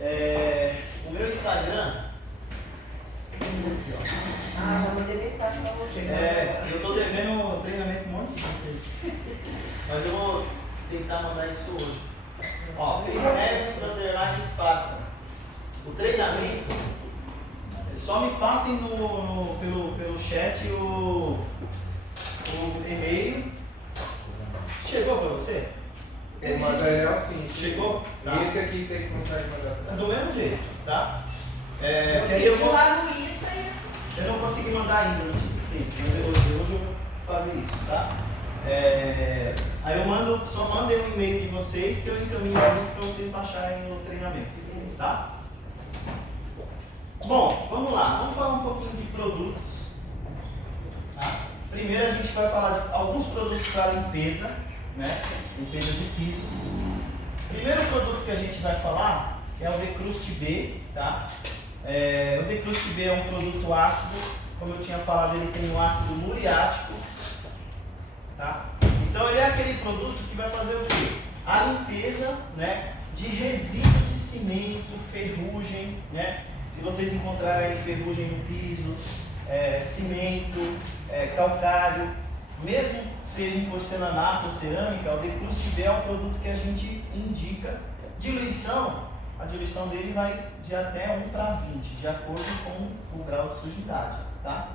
O meu Instagram. Já mandei mensagem pra você. Eu tô devendo treinamento um monte de gente. Mas eu vou tentar mandar isso hoje. Ó, Cris Neves _ Sparta. O treinamento, só me passem pelo chat o e-mail. Chegou pra você? O material sim. Chegou? Tá. E esse aqui você que consegue mandar. Do mesmo jeito, tá? Eu vou lá no Insta e... Eu não consegui mandar ainda, não tive tempo, mas hoje eu vou fazer isso, tá? Aí eu só mandei um e-mail de vocês que eu encaminho o link para vocês baixarem o treinamento, tá? Bom, vamos lá, vamos falar um pouquinho de produtos. Tá? Primeiro a gente vai falar de alguns produtos para limpeza, né? Limpeza de pisos. O primeiro produto que a gente vai falar é o Decrust B, tá? O Decrust B é um produto ácido, como eu tinha falado, ele tem um ácido muriático, tá? Então ele é aquele produto que vai fazer o quê? A limpeza, né, de resíduos de cimento, ferrugem, né? Se vocês encontrarem ferrugem no piso, cimento, calcário, mesmo que seja em porcelanato ou cerâmica, o Decrust B é um produto que a gente indica. Diluição, a diluição dele vai de até 1 para 20, de acordo com o grau de sujidade, tá?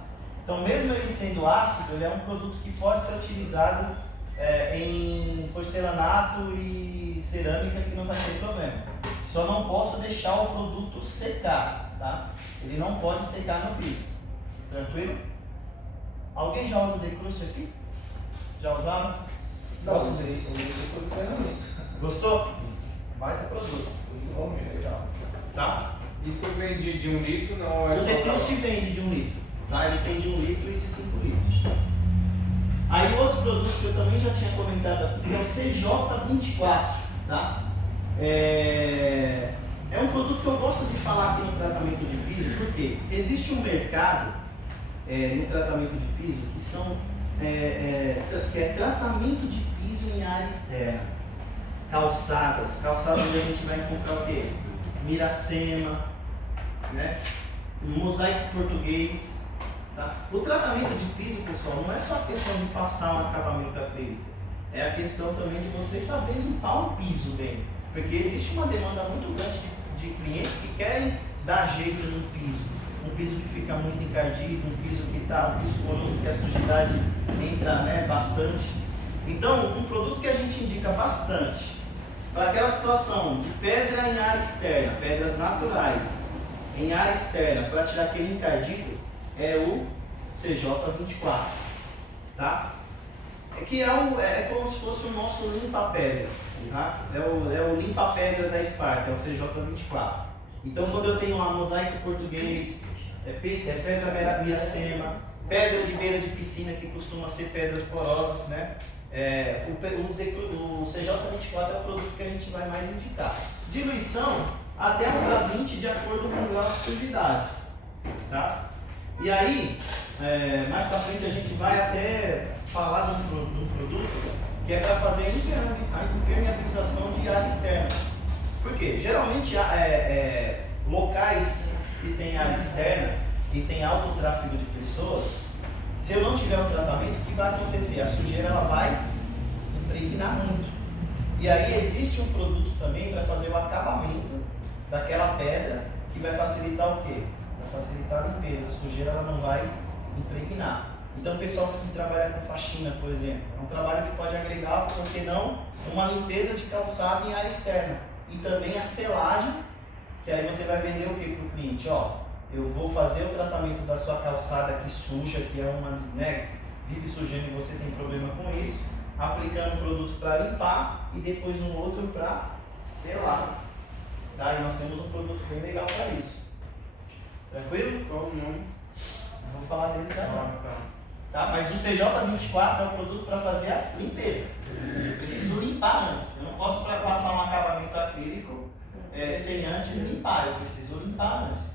Então, mesmo ele sendo ácido, ele é um produto que pode ser utilizado em porcelanato e cerâmica, que não vai ter problema. Só não posso deixar o produto secar, tá? Ele não pode secar no piso. Tranquilo? Alguém já usa o Decrust aqui? Já usaram? Não, usei todo o treinamento. Gostou? Sim. Baita produto. Muito bom mesmo, legal. Tá? Isso vende de 1 litro, não é O só Decrust vende de 1 litro. Tá? Ele tem de 1 litro e de 5 litros. Aí outro produto que eu também já tinha comentado aqui, que é o CJ24. Tá? É um produto que eu gosto de falar aqui no tratamento de piso, porque existe um mercado no tratamento de piso que é tratamento de piso em área externa. Calçadas onde a gente vai encontrar o quê? Miracema, né? Mosaico português. Tá? O tratamento de piso, pessoal, não é só a questão de passar um acabamento acrílico, é a questão também de você saber limpar o piso bem, porque existe uma demanda muito grande de clientes que querem dar jeito no piso, um piso que fica muito encardido, um piso que está um piso poroso, que a sujidade entra, né, bastante. Então, um produto que a gente indica bastante para aquela situação de pedra em área externa, pedras naturais em área externa, para tirar aquele encardido, é o CJ24, tá? É como se fosse o nosso limpa-pedras, tá? É o limpa-pedra da Sparta, é o CJ24. Então, quando eu tenho lá mosaico português, pedra miracema, pedra de beira de piscina, que costuma ser pedras porosas, né? O CJ24 é o produto que a gente vai mais indicar. Diluição até 1 para 20 de acordo com o grau de sujidade, tá? E aí, mais para frente a gente vai até falar de um produto que é para fazer a impermeabilização de área externa. Por quê? Geralmente locais que tem área externa e tem alto tráfego de pessoas, se eu não tiver o tratamento, o que vai acontecer? A sujeira ela vai impregnar muito. E aí existe um produto também para fazer o acabamento daquela pedra, que vai facilitar o quê? Vai facilitar a limpeza. A sujeira ela não vai impregnar. Então o pessoal que trabalha com faxina, por exemplo, é um trabalho que pode agregar, por que não, uma limpeza de calçado em área externa. E também a selagem, que aí você vai vender o que para o cliente? Ó, eu vou fazer o tratamento da sua calçada que suja, que é uma, né, vive sujando e você tem problema com isso, aplicando um produto para limpar e depois um outro para selar. Tá? E nós temos um produto bem legal para isso. Tranquilo? Qual o nome? Vou falar dele já não. Tá? Mas o CJ24 é um produto para fazer a limpeza. Eu preciso limpar antes. Eu não posso passar um acabamento acrílico sem antes limpar. Eu preciso limpar antes.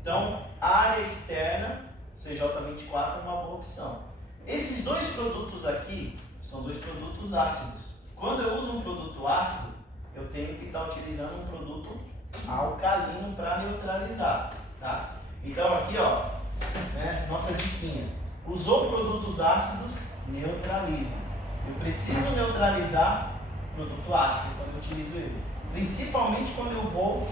Então, a área externa, CJ24 é uma boa opção. Esses dois produtos aqui são dois produtos ácidos. Quando eu uso um produto ácido, eu tenho que estar utilizando um produto alcalino para neutralizar, tá? Então aqui, ó, né, nossa diquinha. Usou produtos ácidos, neutralize. Eu preciso neutralizar produto ácido quando eu utilizo ele. Principalmente quando eu vou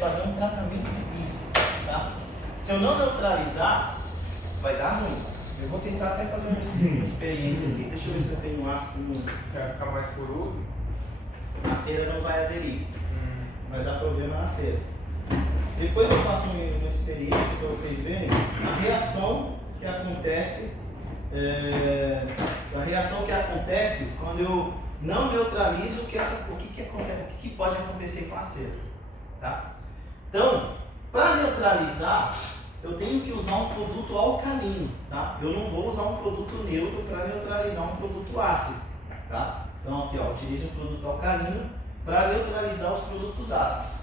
fazer um tratamento de piso, tá? Se eu não neutralizar, vai dar ruim. Eu vou tentar até fazer uma experiência aqui. Deixa eu ver se eu tenho um ácido. Vai ficar mais poroso? A cera não vai aderir. Vai dar problema na cera. Depois eu faço uma experiência para vocês verem a reação que acontece. A reação que acontece quando eu não neutralizo o que pode acontecer com a cera, tá? Então, para neutralizar, eu tenho que usar um produto alcalino, tá? Eu não vou usar um produto neutro para neutralizar um produto ácido, tá? Então aqui, ó, utilize um produto alcalino para neutralizar os produtos ácidos.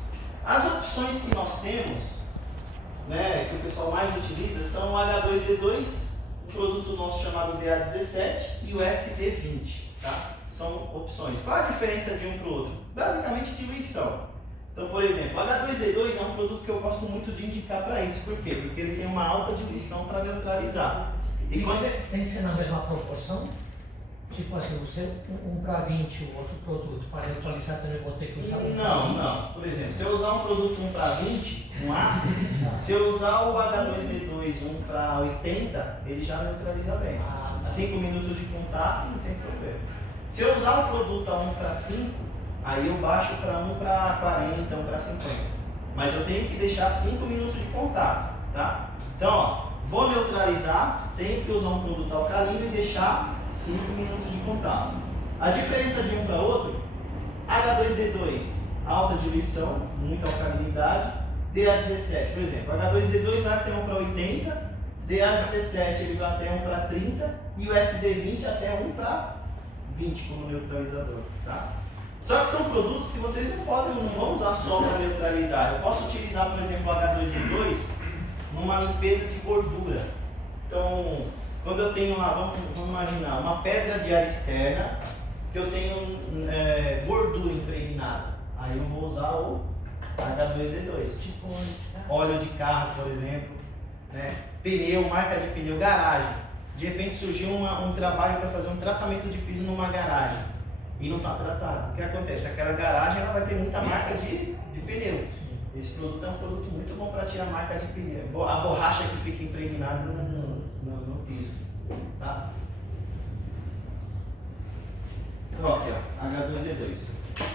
As opções que nós temos, né, que o pessoal mais utiliza, são o H2D2, um produto nosso chamado DA17 e o SD20, tá? São opções. Qual a diferença de um para o outro? Basicamente diluição. Então, por exemplo, o H2D2 é um produto que eu gosto muito de indicar para isso. Por quê? Porque ele tem uma alta diluição para neutralizar. E Tem que ser na mesma proporção? Tipo assim, você um para 20, o outro produto, para neutralizar também vou ter que usar um para 20? Não. Por exemplo, se eu usar um produto 1 para 20, um ácido, se eu usar o H2D2 1 para 80, ele já neutraliza bem. 5 minutos de contato, não tem problema. Se eu usar o produto a 1 para 5, aí eu baixo para 1 para 40, 1 para 50. Mas eu tenho que deixar 5 minutos de contato, tá? Então, ó, vou neutralizar, tenho que usar um produto alcalino e deixar 5 minutos de contato. A diferença de um para outro, H2D2, alta diluição, muita alcalinidade, DA17, por exemplo, H2D2 vai até 1 para 80, DA17 ele vai até 1 para 30 e o SD20 até 1 para 20 como neutralizador, tá? Só que são produtos que vocês não vão usar só para neutralizar. Eu posso utilizar, por exemplo, o H2D2 numa limpeza de gordura. Então, quando eu tenho lá, vamos imaginar, uma pedra de área externa, que eu tenho gordura impregnada. Aí eu vou usar o H2D2. Tipo óleo de carro, por exemplo, né? Pneu, marca de pneu, garagem. De repente surgiu um trabalho para fazer um tratamento de piso numa garagem e não está tratado. O que acontece? Aquela garagem ela vai ter muita marca de pneu. Esse produto é um produto muito bom para tirar marca de pneu. A borracha que fica impregnada no piso. Tá? Então, aqui, ó, H2D2.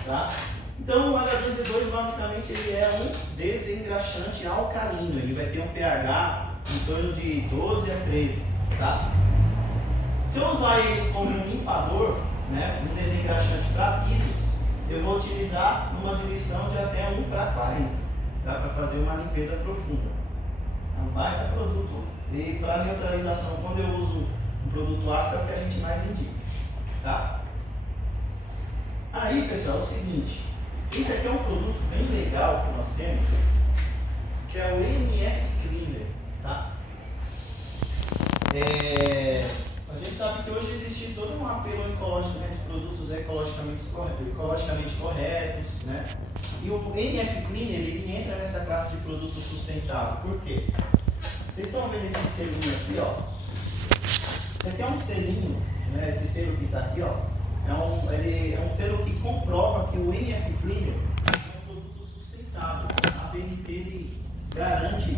Tá? Então, o H2D2 basicamente ele é um desengraxante alcalino. Ele vai ter um pH em torno de 12 a 13. Tá? Se eu usar ele como um limpador, né, um desengraxante para pisos, eu vou utilizar numa diluição de até 1 para 40, tá? Para fazer uma limpeza profunda. É um baita produto. E para neutralização, quando eu uso um produto ácido, é o que a gente mais indica. Tá? Aí, pessoal, é o seguinte. Esse aqui é um produto bem legal que nós temos, que é o NF Cleaner. Tá? A gente sabe que hoje existe todo um apelo ecológico, né, de produtos ecologicamente corretos, né? E o NF Cleaner ele entra nessa classe de produto sustentável. Por quê? Vocês estão vendo esse selinho aqui, ó? Esse aqui é um selinho, né? Esse selo que está aqui, ó, ele é um selo que comprova que o NF Cleaner é um produto sustentável. A BNT ele garante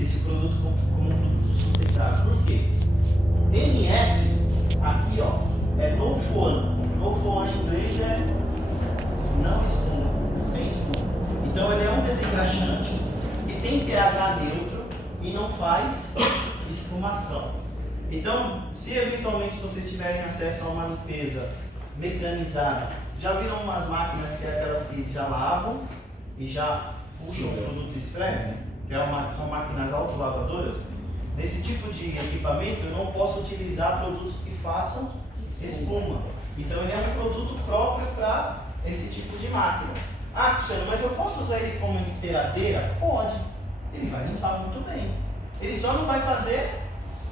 esse produto como um produto sustentável. Por quê? NF, aqui ó, é no foam. No foam em inglês é não espuma, sem espuma. Então ele é um desengraxante que tem pH neutro e não faz espumação. Então, se eventualmente vocês tiverem acesso a uma limpeza mecanizada, já viram umas máquinas que é aquelas que já lavam e já puxam o produto esfrega, que são máquinas autolavadoras? Nesse tipo de equipamento, eu não posso utilizar produtos que façam espuma. Então, ele é um produto próprio para esse tipo de máquina. Ah, Cristiano, mas eu posso usar ele como enceradeira? Pode. Ele vai limpar muito bem. Ele só não vai fazer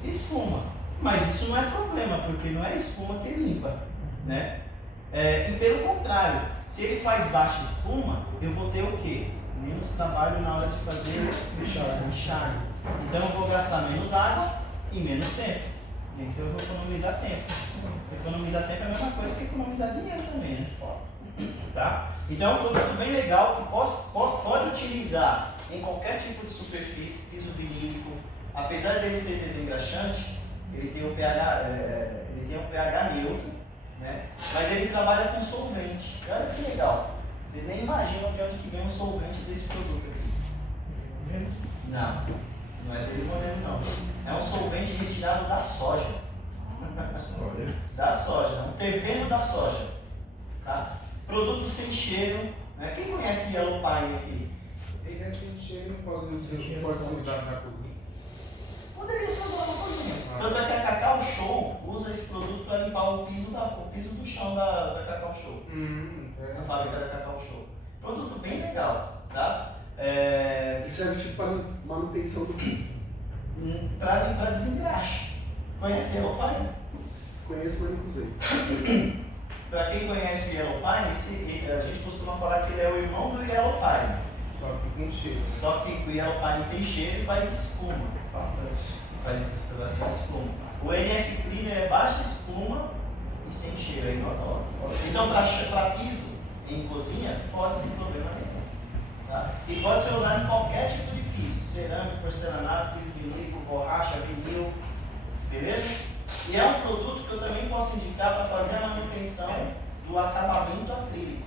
espuma. Mas isso não é problema, porque não é espuma que limpa, né? E pelo contrário, se ele faz baixa espuma, eu vou ter o quê? Menos trabalho na hora de fazer lixagem. Então eu vou gastar menos água e menos tempo. Então eu vou economizar tempo. Economizar tempo é a mesma coisa que economizar dinheiro também, né? Tá? Então é um produto bem legal que pode utilizar em qualquer tipo de superfície, piso vinílico. Apesar dele ser desengraxante, ele tem um pH neutro, né? Mas ele trabalha com solvente. E olha que legal. Vocês nem imaginam de onde que vem o solvente desse produto aqui. Não é dele moreno não. É um solvente retirado da soja. Da soja, um terpeno da soja. Tá? Produto sem cheiro. Né? Quem conhece Yellow Pine aqui? Ele é sem cheiro, pode ser usado na cozinha. Poderia ser usado na cozinha. Tanto é que a Cacau Show usa esse produto para limpar o piso do chão da Cacau Show. Na fábrica da Cacau Show. Produto bem legal, tá? E serve tipo para manutenção do piso. Para desengraxe. Conhece Yellow Pine? Conheço, mas nunca usei. Para quem conhece o Yellow Pine, a gente costuma falar que ele é o irmão do Yellow Pine. Só que com cheiro. Só que o Yellow Pine tem cheiro e faz espuma. Bastante. Faz bastante espuma. O NF Cleaner é baixa espuma e sem cheiro. É igual. Então, para piso em cozinhas, pode ser problema nenhum. Tá? E pode ser usado em qualquer tipo de piso. Cerâmico, porcelanato, piso vinílico, borracha, vinil. Beleza? E é um produto que eu também posso indicar para fazer a manutenção do acabamento acrílico.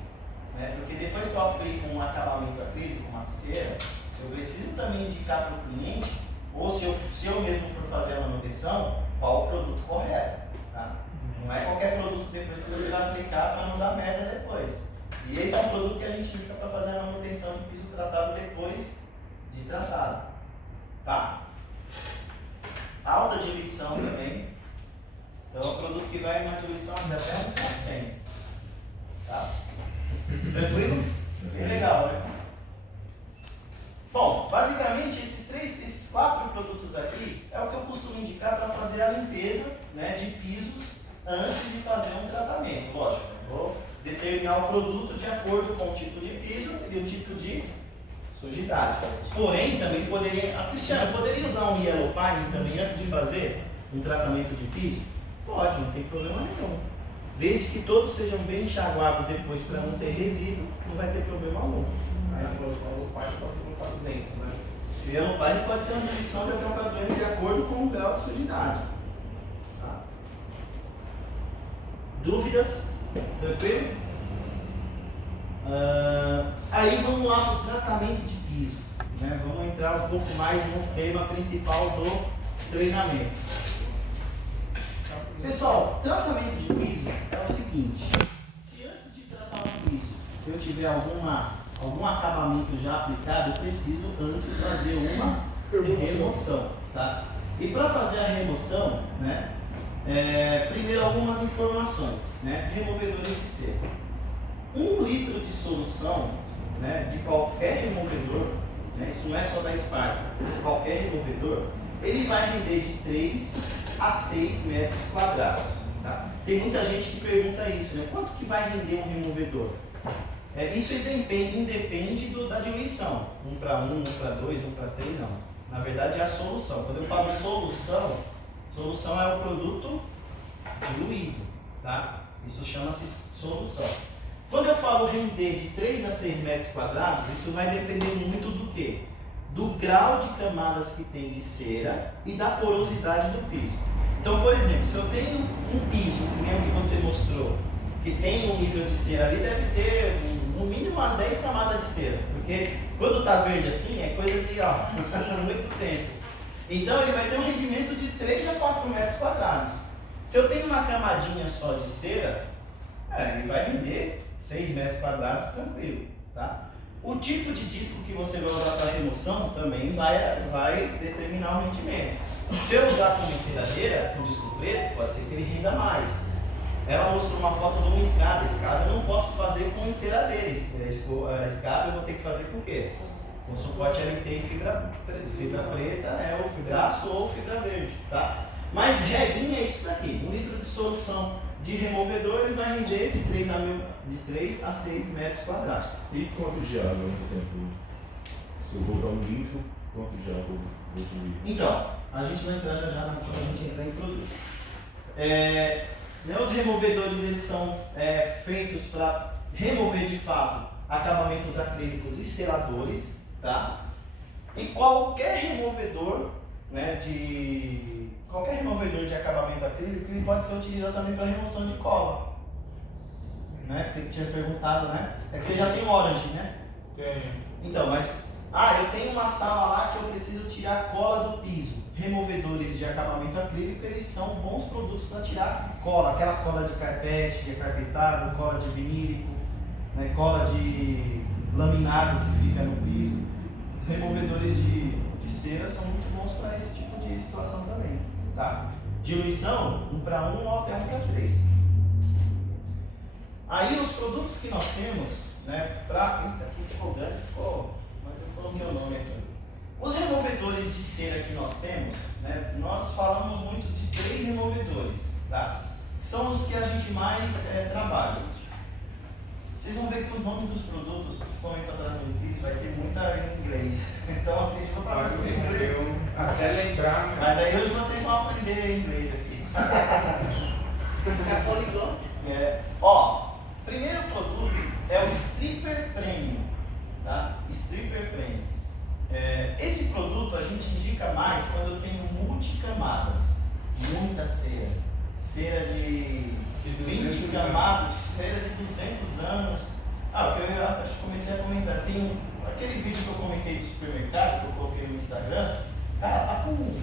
Né? Porque depois que eu aplico um acabamento acrílico, uma cera, eu preciso também indicar para o cliente, ou se eu mesmo for fazer a manutenção, qual o produto correto. Tá? Não é qualquer produto depois que você vai aplicar para não dar merda depois. E esse é um produto que a gente indica para fazer a manutenção de piso tratado depois de tratado. Tá? Alta diluição também. Então é um produto que vai em uma diluição de até 1%. Tá? Tranquilo? Bem legal, né? Bom, basicamente esses 4 produtos aqui é o que eu costumo indicar para fazer a limpeza, né, de pisos antes de fazer um tratamento. Lógico, eu vou determinar o produto de acordo com o tipo de piso e o tipo de sujidade. Porém, também Cristiano, poderia usar um Yellow Pine também antes de fazer um tratamento de piso? Pode, não tem problema nenhum. Desde que todos sejam bem enxaguados depois para não ter resíduo, não vai ter problema algum. Aí o pai pode ser para 200, né? O Yellow Pine pode ser uma diluição de até 200 de acordo com o grau de sujidade. Tá? Dúvidas? Tranquilo? Aí vamos lá para o tratamento de piso. Né? Vamos entrar um pouco mais no tema principal do treinamento. Pessoal, tratamento de piso é o seguinte: se antes de tratar o piso eu tiver algum acabamento já aplicado, eu preciso antes fazer uma remoção. Tá? E para fazer a remoção, né, primeiro algumas informações, né, de removedores de cera. 1 litro de solução, né, de qualquer removedor, né, isso não é só da Spark, qualquer removedor, ele vai render de 3 a 6 metros quadrados. Tá? Tem muita gente que pergunta isso, né? Quanto que vai render um removedor? Isso independe da diluição. 1 para 1, 1 para 2, 1 para 3, não. Na verdade é a solução. Quando eu falo solução é o produto diluído. Tá? Isso chama-se solução. Quando eu falo render de 3 a 6 metros quadrados, isso vai depender muito do quê? Do grau de camadas que tem de cera e da porosidade do piso. Então, por exemplo, se eu tenho um piso, que nem o que você mostrou, que tem um nível de cera ali, deve ter no mínimo umas 10 camadas de cera, porque quando está verde assim, é coisa de muito tempo. Então, ele vai ter um rendimento de 3 a 4 metros quadrados. Se eu tenho uma camadinha só de cera, ele vai render 6 metros quadrados tranquilo. Tá? O tipo de disco que você vai usar para remoção também vai determinar o rendimento. Se eu usar com enceradeira, com disco preto, pode ser que ele renda mais. Ela mostrou uma foto de uma escada. A escada eu não posso fazer com enceradeira. A escada eu vou ter que fazer com o quê? Com suporte LT e fibra preta, ou fibra aço ou fibra verde. Tá? Mas regrinha é isso daqui. 1 litro de solução de removedor ele vai render de 3 a 6 metros quadrados. E quanto de água, por exemplo? Se eu vou usar 1 litro, quanto de água eu vou diluir? Então, a gente vai entrar já quando a gente entrar em produto. Os removedores eles são feitos para remover de fato acabamentos acrílicos e seladores, tá? E qualquer removedor, né, qualquer removedor de acabamento acrílico ele pode ser utilizado também para remoção de cola, né? Que você tinha perguntado, né? É que você já tem o Orange, né? Tenho. Então, mas eu tenho uma sala lá que eu preciso tirar a cola do piso. Removedores de acabamento acrílico, eles são bons produtos para tirar cola, aquela cola de carpete, de acarpetado, cola de vinílico, né, cola de laminado que fica no piso. Removedores de cera são muito bons para esse tipo de situação também, tá? Diluição 1 para 1 ou até 1 para 3. Aí os produtos que nós temos, né, aqui ficou grande, mas eu coloquei o nome aqui. Os removedores de cera que nós temos, né, nós falamos muito de 3 removedores, tá? São os que a gente mais trabalha. Vocês vão ver que os nomes dos produtos, principalmente para trás do piso, vai ter muita em inglês. Então eu tenho para Eu até lembrar, né? Mas aí hoje vocês vão aprender inglês aqui. É poliglota. Primeiro produto é o Stripper Premium, tá? Stripper Premium. Esse produto a gente indica mais quando eu tenho multicamadas, muita cera, cera de 20 camadas, cera de 200 anos. O que eu acho que comecei a comentar, tem aquele vídeo que eu comentei do supermercado, que eu coloquei no Instagram, cara, tá com,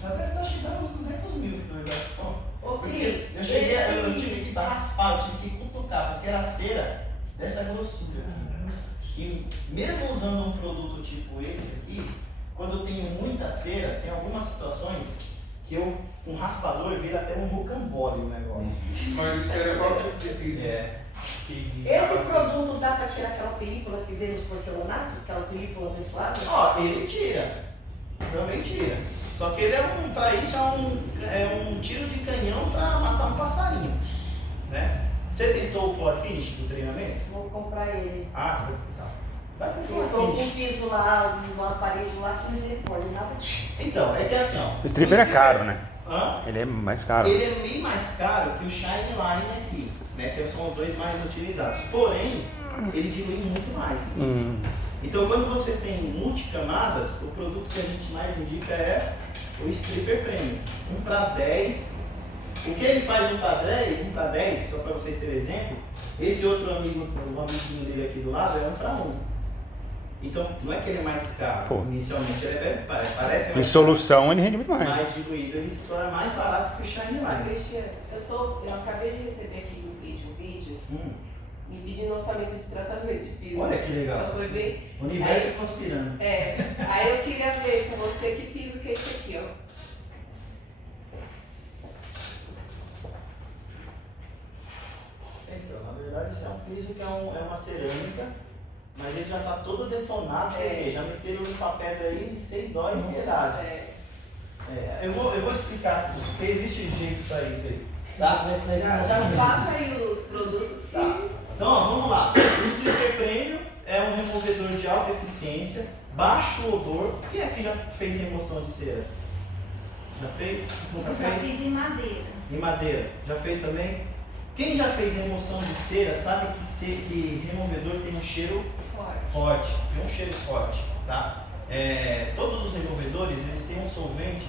já deve estar chegando aos 200 mil visualizações. Ô, Porque Cris, eu tive que raspar, eu tive que cutucar, porque era cera dessa grossura aqui. E mesmo usando um produto tipo esse aqui, quando eu tenho muita cera, tem algumas situações que um raspador vira até um rocambole o negócio. Mas isso era qual tipo de piso? Esse produto dá para tirar aquela película que vem de porcelanato? Aquela película abençoada? Ele tira, também tira. Só que ele para isso é um tiro de canhão para matar um passarinho, né? Você tentou o Floor Finish do treinamento? Vou comprar ele. Você vai tentar. Vai com o Eu Floor tô com um Finish. piso lá, numa parede lá, que misericórdia, nada de... Então, é que assim, O stripper é caro, né? Hã? Ele é mais caro. Ele é bem mais caro que o Shine Line aqui, né? Que são os dois mais utilizados. Porém, ele dilui muito mais. Então, quando você tem multicamadas, o produto que a gente mais indica é o Stripper Premium. 1 para 10. O que ele faz 1 para 10, só para vocês terem exemplo, esse outro amigo, o amiguinho dele aqui do lado, é 1 para 1. Então, não é que ele é mais caro, inicialmente ele parece Em mais solução ele rende muito mais. mais diluído, ele se torna mais barato que o Shine Line. Cristiano, eu acabei de receber aqui um vídeo em vídeo de lançamento de tratamento de piso. Olha que legal. Então foi bem... O universo conspirando. Aí eu queria ver com você que piso que é esse aqui, ó. Então, na verdade, esse é um piso que é uma cerâmica, mas ele já está todo detonado, porque já meteram muita pedra aí, sem dó e piedade. Eu vou explicar, porque existe jeito para isso aí. Tá? Já passa aí os produtos que... Tá. Então, vamos lá. O Stripper Premium é um removedor de alta eficiência, baixo odor. Quem aqui já fez remoção de cera? Já fez? Nunca Eu já fez? fiz em madeira. Em madeira. Já fez também? Quem já fez remoção de cera sabe que removedor tem um cheiro forte. Tem um cheiro forte, tá? Todos os removedores eles têm um solvente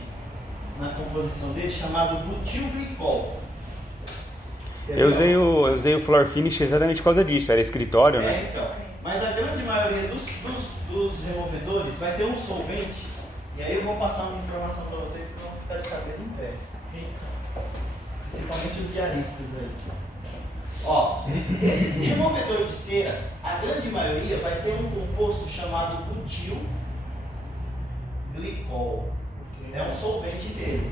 na composição deles chamado butilglicol. Eu usei o Floor Finish exatamente por causa disso, era escritório, né? Então. Mas a grande maioria dos removedores vai ter um solvente, e aí eu vou passar uma informação para vocês que vão ficar de cabelo em pé. Principalmente os diaristas aí. Esse removedor de cera, a grande maioria vai ter um composto chamado butilglicol. É um solvente dele.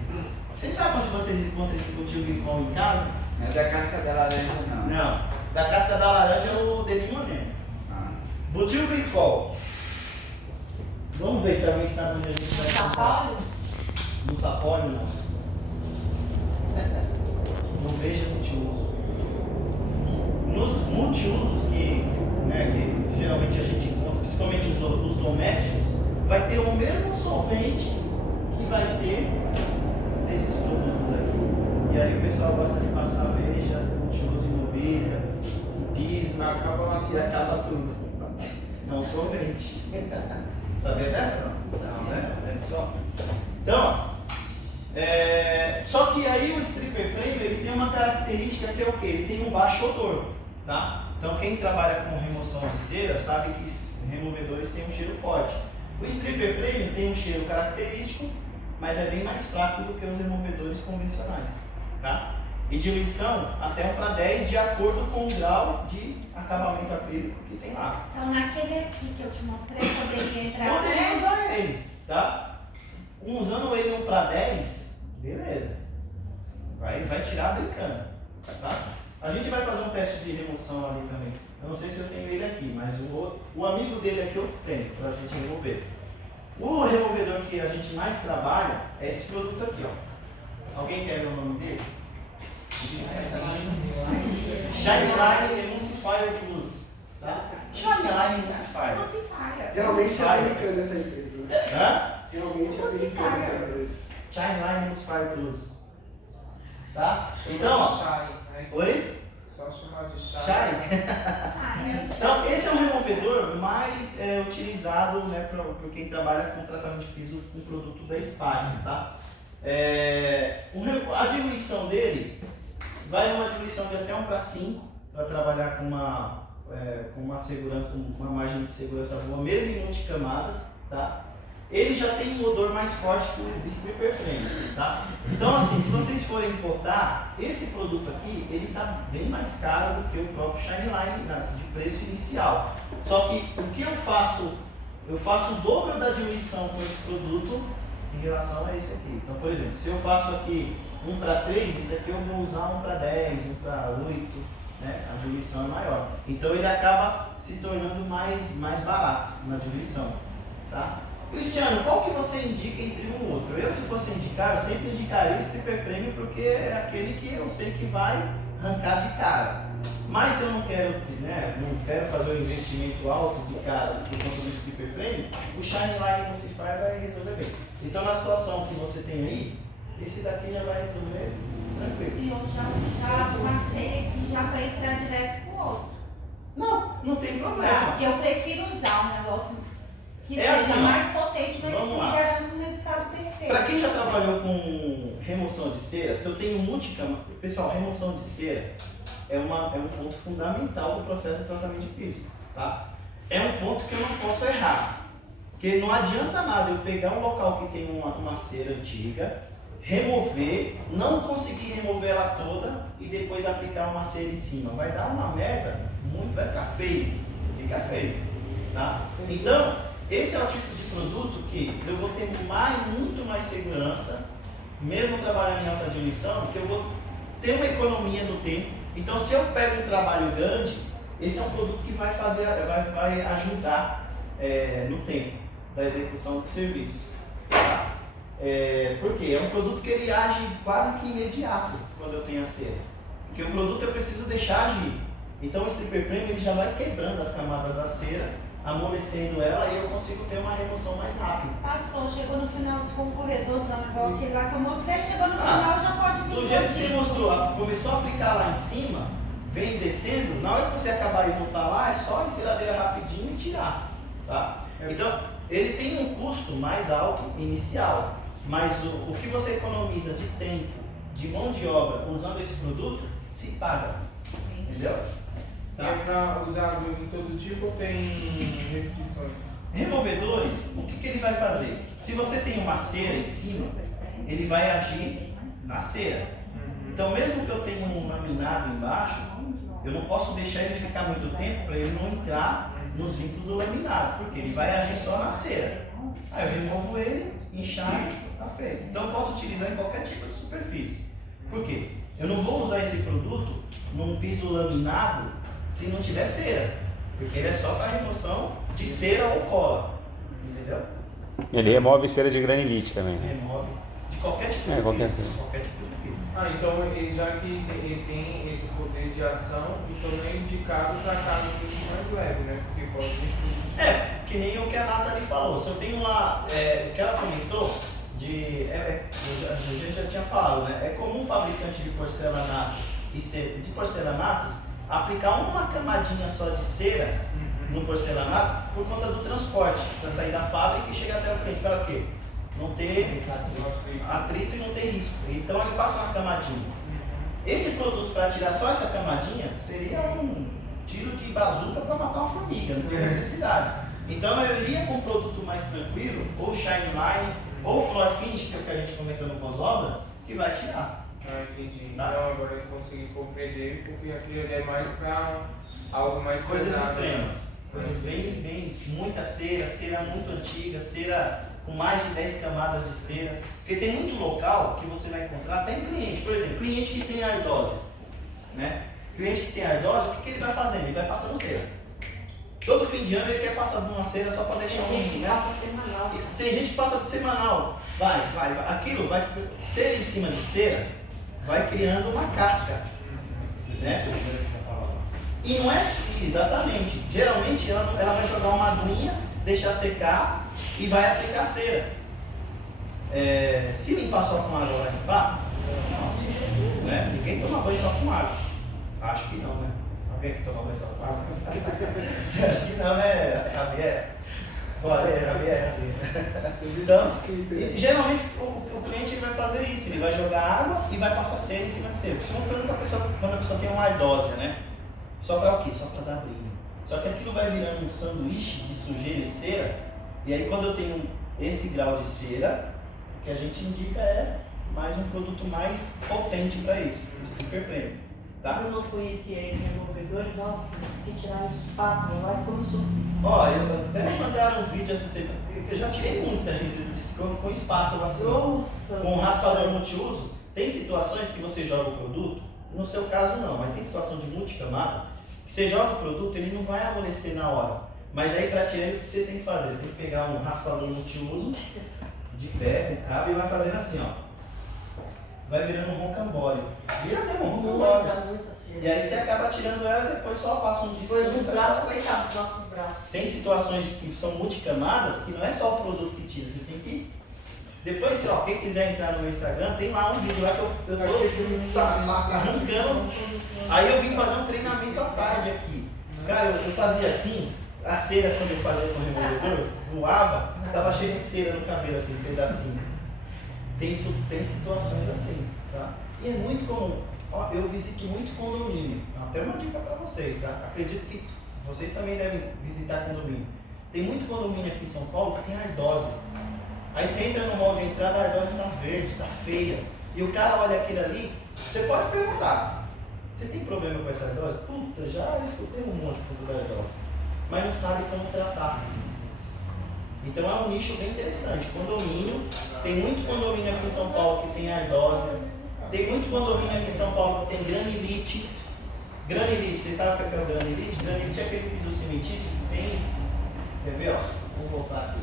Vocês sabem onde vocês encontram esse butilglicol em casa? Não é da casca da laranja, não. Não. Da casca da laranja é o dedinho mesmo. Butilglicol. Vamos ver se alguém sabe onde a gente vai encontrar. Sapólio? No sapólio, não. No veja multiuso. Nos multiusos que geralmente a gente encontra, principalmente os domésticos, vai ter o mesmo solvente que vai ter esses produtos aqui. E aí o pessoal gosta de passar veja, multiuso em mobília, em piso, Acaba lá e acaba tudo. Não solvente. Sabia dessa não? Não, né? Olha só. Então, só que aí o stripper premium ele tem uma característica que é o quê? Ele tem um baixo odor, tá? Então quem trabalha com remoção de cera sabe que removedores têm um cheiro forte. O stripper premium tem um cheiro característico, mas é bem mais fraco do que os removedores convencionais, tá? E diluição até 1:10 de acordo com o grau de acabamento acrílico que tem lá. Então naquele aqui que eu te mostrei, poderia entrar Poderia 10? usar ele, tá? Usando ele 1:10, beleza. Vai tirar brincando, tá? A gente vai fazer um teste de remoção ali também. Eu não sei se eu tenho ele aqui, mas o amigo dele aqui eu tenho pra gente remover. O removedor que a gente mais trabalha é esse produto aqui, ó. Alguém quer ver o nome dele? Shine Line Emulsifier Plus, tá? Shine Line Emulsifier. Emulsifier. Realmente é americana essa empresa. Né? Hã? Realmente é americana essa empresa. Shine Line Emulsifier Plus. Tá? Então, ó. Shine, né? Oi? Só chamar de Shine. Shine. Então, esse é o removedor mais utilizado, né, por quem trabalha com tratamento de piso com produto da Spire, tá? A diluição dele vai numa diluição de até 1:5 para trabalhar com uma segurança, uma margem de segurança boa, mesmo em multicamadas, tá? Ele já tem um odor mais forte que o stripper premium, tá? Então assim, se vocês forem importar, esse produto aqui, ele tá bem mais caro do que o próprio Shine Line, de preço inicial. Só que o que eu faço o dobro da diluição com esse produto em relação a esse aqui. Então, por exemplo, se eu faço aqui 1:3, esse aqui eu vou usar 1:10, 1:8, né? A diluição é maior. Então ele acaba se tornando mais barato na diluição, tá? Cristiano, qual que você indica entre um e o outro? Eu, se fosse indicar, eu sempre indicaria o stripper premium porque é aquele que eu sei que vai arrancar de cara. Mas eu não quero, né, não quero fazer um investimento alto de cara por conta do stripper premium, o Shine Line Emulsifier vai resolver bem. Então na situação que você tem aí, esse daqui já vai resolver tranquilo. E eu já passei aqui já para entrar direto pro outro. Não tem problema. Porque eu prefiro usar um negócio que É seja assim, mais potente, mas que vamos me lá. garanta um resultado perfeito. Para quem já trabalhou com remoção de cera, se eu tenho multicama, pessoal, remoção de cera é um ponto fundamental do processo de tratamento de piso, tá? É um ponto que eu não posso errar, porque não adianta nada eu pegar um local que tem uma cera antiga, remover, não conseguir remover ela toda e depois aplicar uma cera em cima. Vai dar uma merda, vai ficar feio, tá? Então, esse é o tipo de produto que eu vou ter muito mais segurança, mesmo trabalhando em alta diluição, que eu vou ter uma economia no tempo. Então, se eu pego um trabalho grande, esse é um produto que vai ajudar no tempo da execução do serviço. Tá? Por quê? É um produto que ele age quase que imediato quando eu tenho a cera. Porque o produto eu preciso deixar agir. Então, o stripper premium ele já vai quebrando as camadas da cera, amolecendo ela e eu consigo ter uma remoção mais rápida. Passou, chegou no final, ficou um corredorzão igual aquele lá que eu mostrei, chegou no final já pode vir. Do jeito que você mostrou, começou a aplicar lá em cima, vem descendo, na hora que você acabar e voltar lá, é só a enceradeira rapidinho e tirar. Tá? Então, ele tem um custo mais alto inicial, mas o que você economiza de tempo, de mão de obra usando esse produto, se paga. Entendeu? E é para usar em todo tipo ou tem restrições? Removedores, o que ele vai fazer? Se você tem uma cera em cima, ele vai agir na cera. Então, mesmo que eu tenha um laminado embaixo, eu não posso deixar ele ficar muito tempo para ele não entrar nos vínculos do laminado, porque ele vai agir só na cera. Aí eu removo ele, enxago, tá feito. Então, eu posso utilizar em qualquer tipo de superfície. Por quê? Eu não vou usar esse produto num piso laminado se não tiver cera, porque ele é só para remoção de cera ou cola, entendeu? Ele remove cera de granilite também. Remove de qualquer tipo de qualquer piso, coisa. qualquer tipo de piso. Ah, então já que ele tem esse poder de ação, então não é indicado para caso mais leve, né? Porque pode ser. Que nem o que a Nathalie falou. Se eu tenho lá, o que ela comentou, a gente já tinha falado, né? É comum o fabricante de porcelanato de porcelanatos aplicar uma camadinha só de cera no porcelanato por conta do transporte, para sair da fábrica e chegar até o cliente. Para o quê? Não ter atrito e não ter risco. Então ele passa uma camadinha. Esse produto, para tirar só essa camadinha, seria um tiro de bazuca para matar uma formiga, não tem necessidade. Então eu iria com um produto mais tranquilo, ou Shine Line, ou Floor Finish, que é o que a gente comentou no pós-obra, que vai tirar. Ah, entendi. Tá. Então agora eu consegui compreender, porque aquilo ali é mais para algo mais Coisas pesado, extremas. né? Coisas bem, muita cera muito antiga, cera com mais de 10 camadas de cera. Porque tem muito local que você vai encontrar, até em cliente, por exemplo, cliente que tem ardósia, né? Cliente que tem ardósia, o que ele vai fazendo? Ele vai passando cera. Todo fim de ano ele quer passar uma cera só para deixar Tem gente um, que né? passa semanal. Tem gente que passa semanal. Vai. Aquilo vai, cera em cima de cera, vai criando uma casca, né? E não é exatamente. Geralmente ela vai jogar uma aguinha, deixar secar e vai aplicar cera. Se limpar só com água vai limpar? Não. Né? Ninguém toma banho só com água. Acho que não, né? Alguém que toma banho só com água? Acho que não, né, Javier? Bora, Javier. Então, geralmente o cliente ele vai fazer isso, ele vai jogar água e vai passar cera em cima de cera. Principalmente quando a pessoa tem uma ardósia, né? Só para o quê? Só para dar brilho. Só que aquilo vai virando um sanduíche de sujeira e cera. E aí quando eu tenho esse grau de cera, o que a gente indica é mais um produto mais potente para isso. O Sticker Premium. Tá? Eu não conhecia removedores, nossa, tem que tirar espátula, vai todo sofrido. Ó, eu até me mandaram um vídeo essa semana. Eu já tirei muita resíduo com espátula assim. Nossa, Com raspador multiuso. Tem situações que você joga o produto, no seu caso não, mas tem situação de multicamada, que você joga o produto, ele não vai amolecer na hora. Mas aí para tirar ele, o que você tem que fazer? Você tem que pegar um raspador multiuso, de pé, com cabo, e vai fazendo assim, ó. Vai virando um rocambole. Vira mesmo um rocambole. Muita cera. E aí você acaba tirando ela e depois só passa um disco. Depois nos braços, coitado dos nossos braços. Tem situações que são multicamadas, que não é só o produto que tira, você tem que... Depois, ó, quem quiser entrar no meu Instagram, tem lá um vídeo lá que eu tô arrancando. Aí eu vim fazer um treinamento à tarde aqui. Cara, eu fazia assim, a cera quando eu fazia com o removedor, voava, tava cheio de cera no cabelo, assim, um pedacinho. Tem situações assim, tá? E é muito comum. Ó, eu visito muito condomínio. Até uma dica para vocês, tá? Acredito que vocês também devem visitar condomínio. Tem muito condomínio aqui em São Paulo que tem ardósia. Aí você entra no hall de entrada, a ardósia tá verde, tá feia. E o cara olha aquilo ali, você pode perguntar: você tem problema com essa ardósia? Puta, já escutei um monte de da ardósia. Mas não sabe como tratar. Então é um nicho bem interessante. Condomínio, tem muito condomínio aqui em São Paulo que tem ardósia. Tem muito condomínio aqui em São Paulo que tem granilite. Granilite, vocês sabem o que é o granilite? Granilite é aquele piso cimentício que tem. Quer ver, ó? Vou voltar aqui.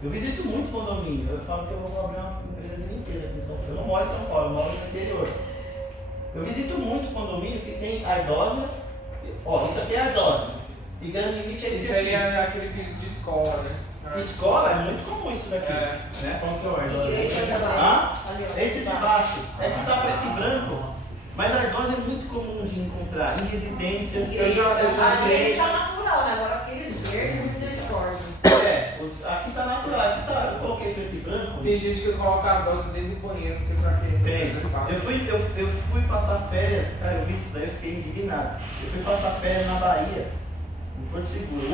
Eu visito muito condomínio. Eu falo que eu vou abrir uma empresa de limpeza aqui em São Paulo. Eu não moro em São Paulo, eu moro no interior. Eu visito muito condomínio que tem ardósia. Ó, isso aqui é ardósia. E granilite é esse Isso aí é aquele piso de escola, né? Escola é muito comum isso daqui. É. Né? Qual que é o ardósia? Esse de baixo. É que tá preto e branco. Mas a ardósia é muito comum de encontrar em residências. Ele tá igrejas. natural, né? Agora aqueles verdes, misericórdia. Aqui tá natural. Aqui tá, eu coloquei preto e branco. Tem gente que coloca a dose dentro do banheiro, não sei pra quê. Tem. Eu fui passar férias, cara, eu vi isso daí, eu fiquei indignado. Eu fui passar férias na Bahia, em Porto Seguro.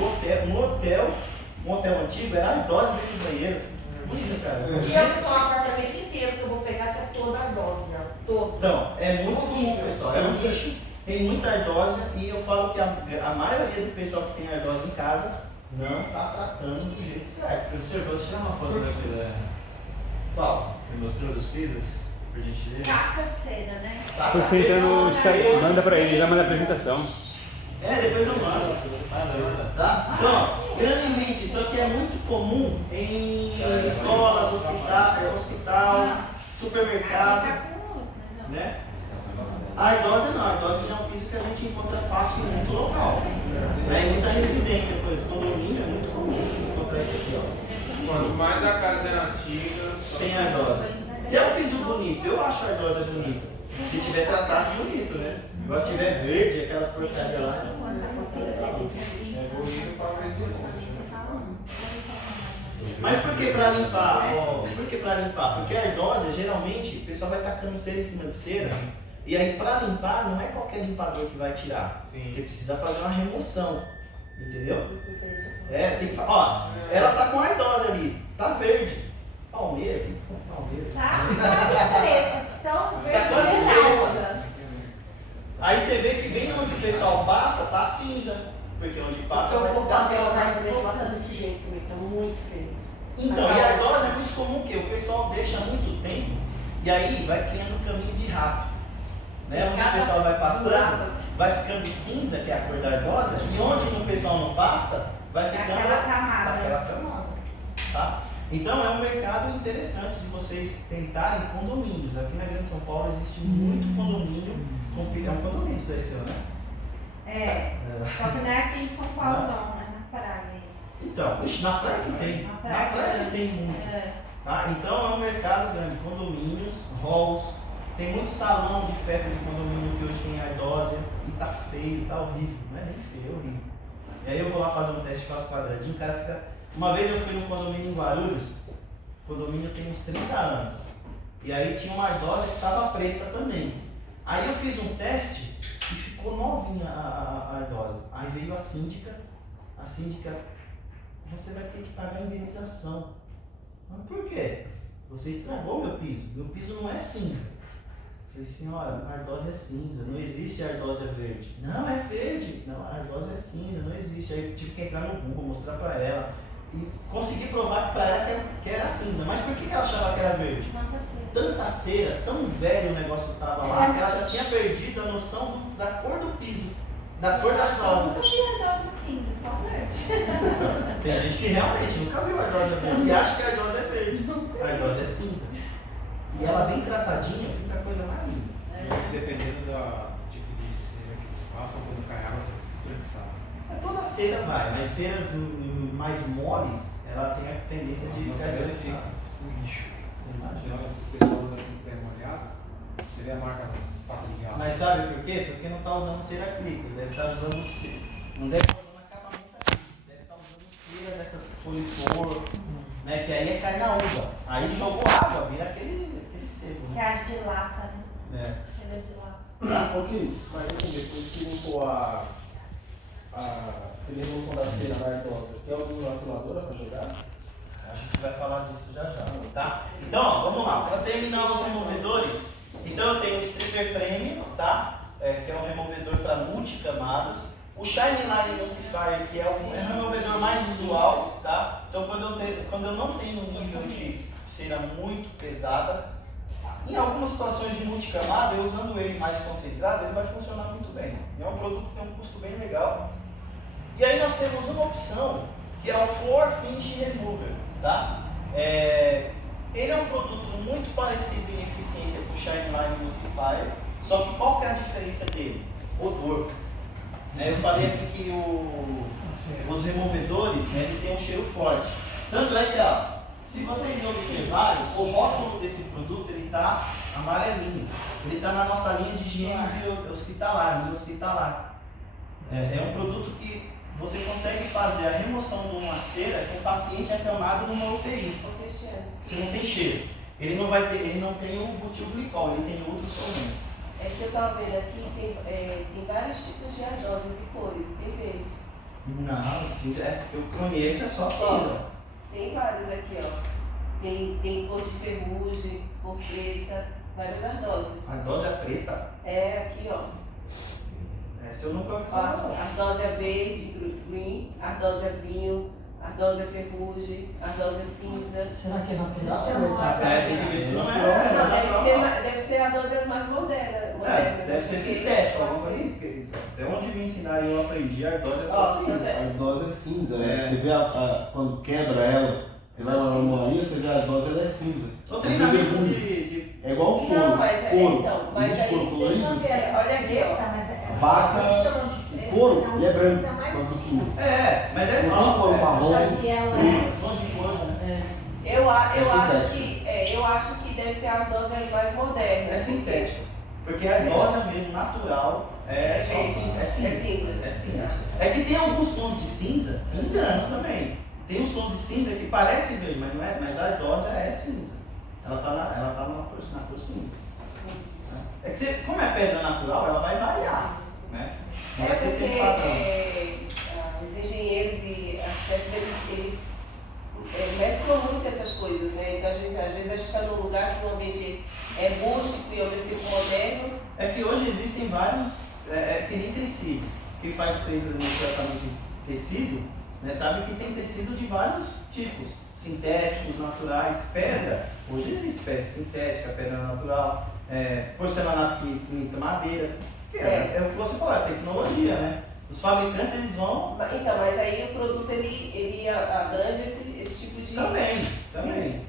Um hotel antigo, era ardósia dentro do banheiro. Bonito, cara. E eu tô no apartamento inteiro que eu vou pegar até toda a ardósia. Toda. Então, é muito comum, pessoal. É um nicho. Tem muita ardósia e eu falo que a maioria do pessoal que tem ardósia em casa não está tratando do jeito certo. Professor, posso tirar uma foto daquela... Qual? Você mostrou dos pisos? Pra gente ver? Caca cera, né? Tô sentando, manda pra ele, já manda a apresentação. Depois eu mando. Manda. Tá? Então, granilite, só que é muito comum em escolas, hospital, supermercado. né? A ardósia não, a ardósia já é um piso que a gente encontra fácil em muito local. Em muita residência, por exemplo, condomínio é muito comum encontrar isso aqui, ó. Quanto mais a casa é antiga, Tem ardósia. E é um piso bonito, eu acho a ardósia bonita. Se tiver tratado bonito, né? Igual se tiver verde, aquelas porcarias lá. é bonito para ver. Mas por que pra limpar? Ó, por que pra limpar? Porque a ardósia, geralmente, o pessoal vai tacando cera em cima de cera. E aí pra limpar, não é qualquer limpador que vai tirar. Sim. Você precisa fazer uma remoção. Entendeu? Tem que ó, ela tá com a ardósia ali, tá verde. Palmeira aqui, palmeira. Tá? Quase preto. Então, verde quase esmeralda. Aí você vê que bem onde o pessoal passa, tá cinza. Porque onde passa Se eu vai for fazer desgastar. uma apartamento lá tá desse jeito também, tá muito feio. Então, e a ardósia é muito comum que o pessoal deixa muito tempo e aí vai criando um caminho de rato. Né? Onde o pessoal vai passando, vai ficando cinza, que é a cor da ardósia, e onde o pessoal não passa, vai ficando Aquela camada. aquela camada. Tá? Então é um mercado interessante de vocês tentarem condomínios. Aqui na Grande São Paulo existe muito condomínio, é um condomínio isso daí seu, né? É. Só que não é aqui em São Paulo, não, é na praia. Então, na praia que tem. Na Na praia praia que tem muito. É. Tá? Então é um mercado grande, condomínios, halls, tem muito salão de festa de condomínio que hoje tem ardósia e tá feio, tá horrível, não é nem feio, é horrível. E aí eu vou lá fazer um teste, faço quadradinho, o cara fica... Uma vez eu fui num condomínio em Guarulhos, o condomínio tem uns 30 anos, e aí tinha uma ardósia que tava preta também. Aí eu fiz um teste e ficou novinha a ardósia. Aí veio a síndica, você vai ter que pagar a indenização. Mas por quê? Você estragou meu piso não é cinza. Eu falei, senhora, a ardósia é cinza, não existe ardósia verde. Não, é verde. Não, a ardósia é cinza, não existe. Aí eu tive que entrar no Google, mostrar pra ela e consegui provar pra ela que era cinza. Mas por que ela achava que era verde? Tanta cera, tão velho o negócio tava lá, que ela já tinha perdido a noção da cor do piso, da cor da ardósia. Nunca vi ardósia cinza, só verde. Tem gente que realmente nunca viu a ardósia verde e acha que a ardósia é verde. A ardósia é cinza. E ela bem tratadinha fica a coisa mais linda. Dependendo do tipo de cera que eles passam, quando cai água, fica espreguiçada. Toda cera vai, mas ceras mais moles, ela tem a tendência de ficar espreguiçada. O lixo. Imagina. Se olha, se o pessoal usa com o pé molhado, seria a marca pata de gato. Mas sabe por quê? Porque não está usando cera acrílica, deve estar usando cera. Não deve estar usando acabamento acrílico, deve estar usando cera dessas poliflor, né? Que aí é cai na uva. Aí jogou água, vira aquele sebo. Que é as de lata, né? É. Cera de lata. Ô Cris, mas assim, depois que limpou a remoção da cera na ardósia, tem alguma seladora para jogar? A gente vai falar disso já já, tá? Então, ó, vamos lá. Para terminar os removedores, então eu tenho o Stripper Premium, tá? Que é um removedor para multicamadas. O Shine Line Emulsifier, que é o removedor mais visual, tá? Então, quando eu não tenho um nível de cera muito pesada, em algumas situações de multicamada, eu usando ele mais concentrado, ele vai funcionar muito bem. É um produto que tem um custo bem legal. E aí nós temos uma opção, que é o Floor Finish Remover, tá? Ele é um produto muito parecido em eficiência com o Shine Line Emulsifier, só que qual que é a diferença dele? Odor. Eu falei aqui que os removedores, né, eles têm um cheiro forte. Tanto é que, ó, se vocês observarem, o rótulo desse produto ele está amarelinho. Ele está na nossa linha de higiene de hospitalar, linha hospitalar. É um produto que você consegue fazer a remoção de uma cera com o paciente acamado numa UTI. Você não tem cheiro. Ele não tem o butilglicol, ele tem outros solventes. É que eu estava vendo aqui, tem vários tipos de ardósias e cores, tem verde. Não, eu conheço, é só cinza. Tem vários aqui, ó. Tem cor de ferrugem, cor preta, várias ardósias. Ardósia preta? É, aqui, ó. Essa eu nunca ouvi falar, não. Ardósia verde, green, ardósia vinho, ardósia ferrugem, ardósia cinza. Será que é natural? Tem que ver se não Não, é. deve ser a ardósia mais moderna. Deve ser sintético, alguma coisa assim. Até onde me ensinaram eu aprendi, a ardósia é só cinza. A ardósia é cinza, É. Você vê quando quebra ela, Você vai lá numa linha, você vê a dose, ela é cinza. O treinamento de... É igual o couro. Não, mas couro. então, mas Existe aí, couro colorido? deixa eu ver, olha aqui, ó. Tá, mas é- Vaca, é o couro, ele é branco. cinza mais Quanto escuro. que mas é o couro marrom, Já que ela é. longe de coisa, né? Eu acho sintético. eu acho que deve ser a dose mais moderna. É sintético. Porque a rosa mesmo, natural, é só cinza. É cinza. É cinza. É cinza. É que tem alguns tons de cinza que enganam também. Tem uns tons de cinza que parecem verde, mas não é, mas a idosa é cinza. Ela tá na cor cinza. É que você, como é pedra natural, ela vai variar, né? Não vai ter sempre padrão. Os engenheiros e arquitetos, eles mesclam muito essas coisas, né? Então, às vezes a gente está num lugar que o ambiente é rústico e ao mesmo tempo moderno. É que hoje existem vários, que nem tecido. Quem faz treino no tratamento de tecido, né, sabe que tem tecido de vários tipos. Sintéticos, naturais, pedra. Hoje existe pedra sintética, pedra natural, porcelanato que imita madeira. É o que você falou, é tecnologia, né? Os fabricantes, eles vão... Então, mas aí o produto, ele abrange esse tipo de... Também.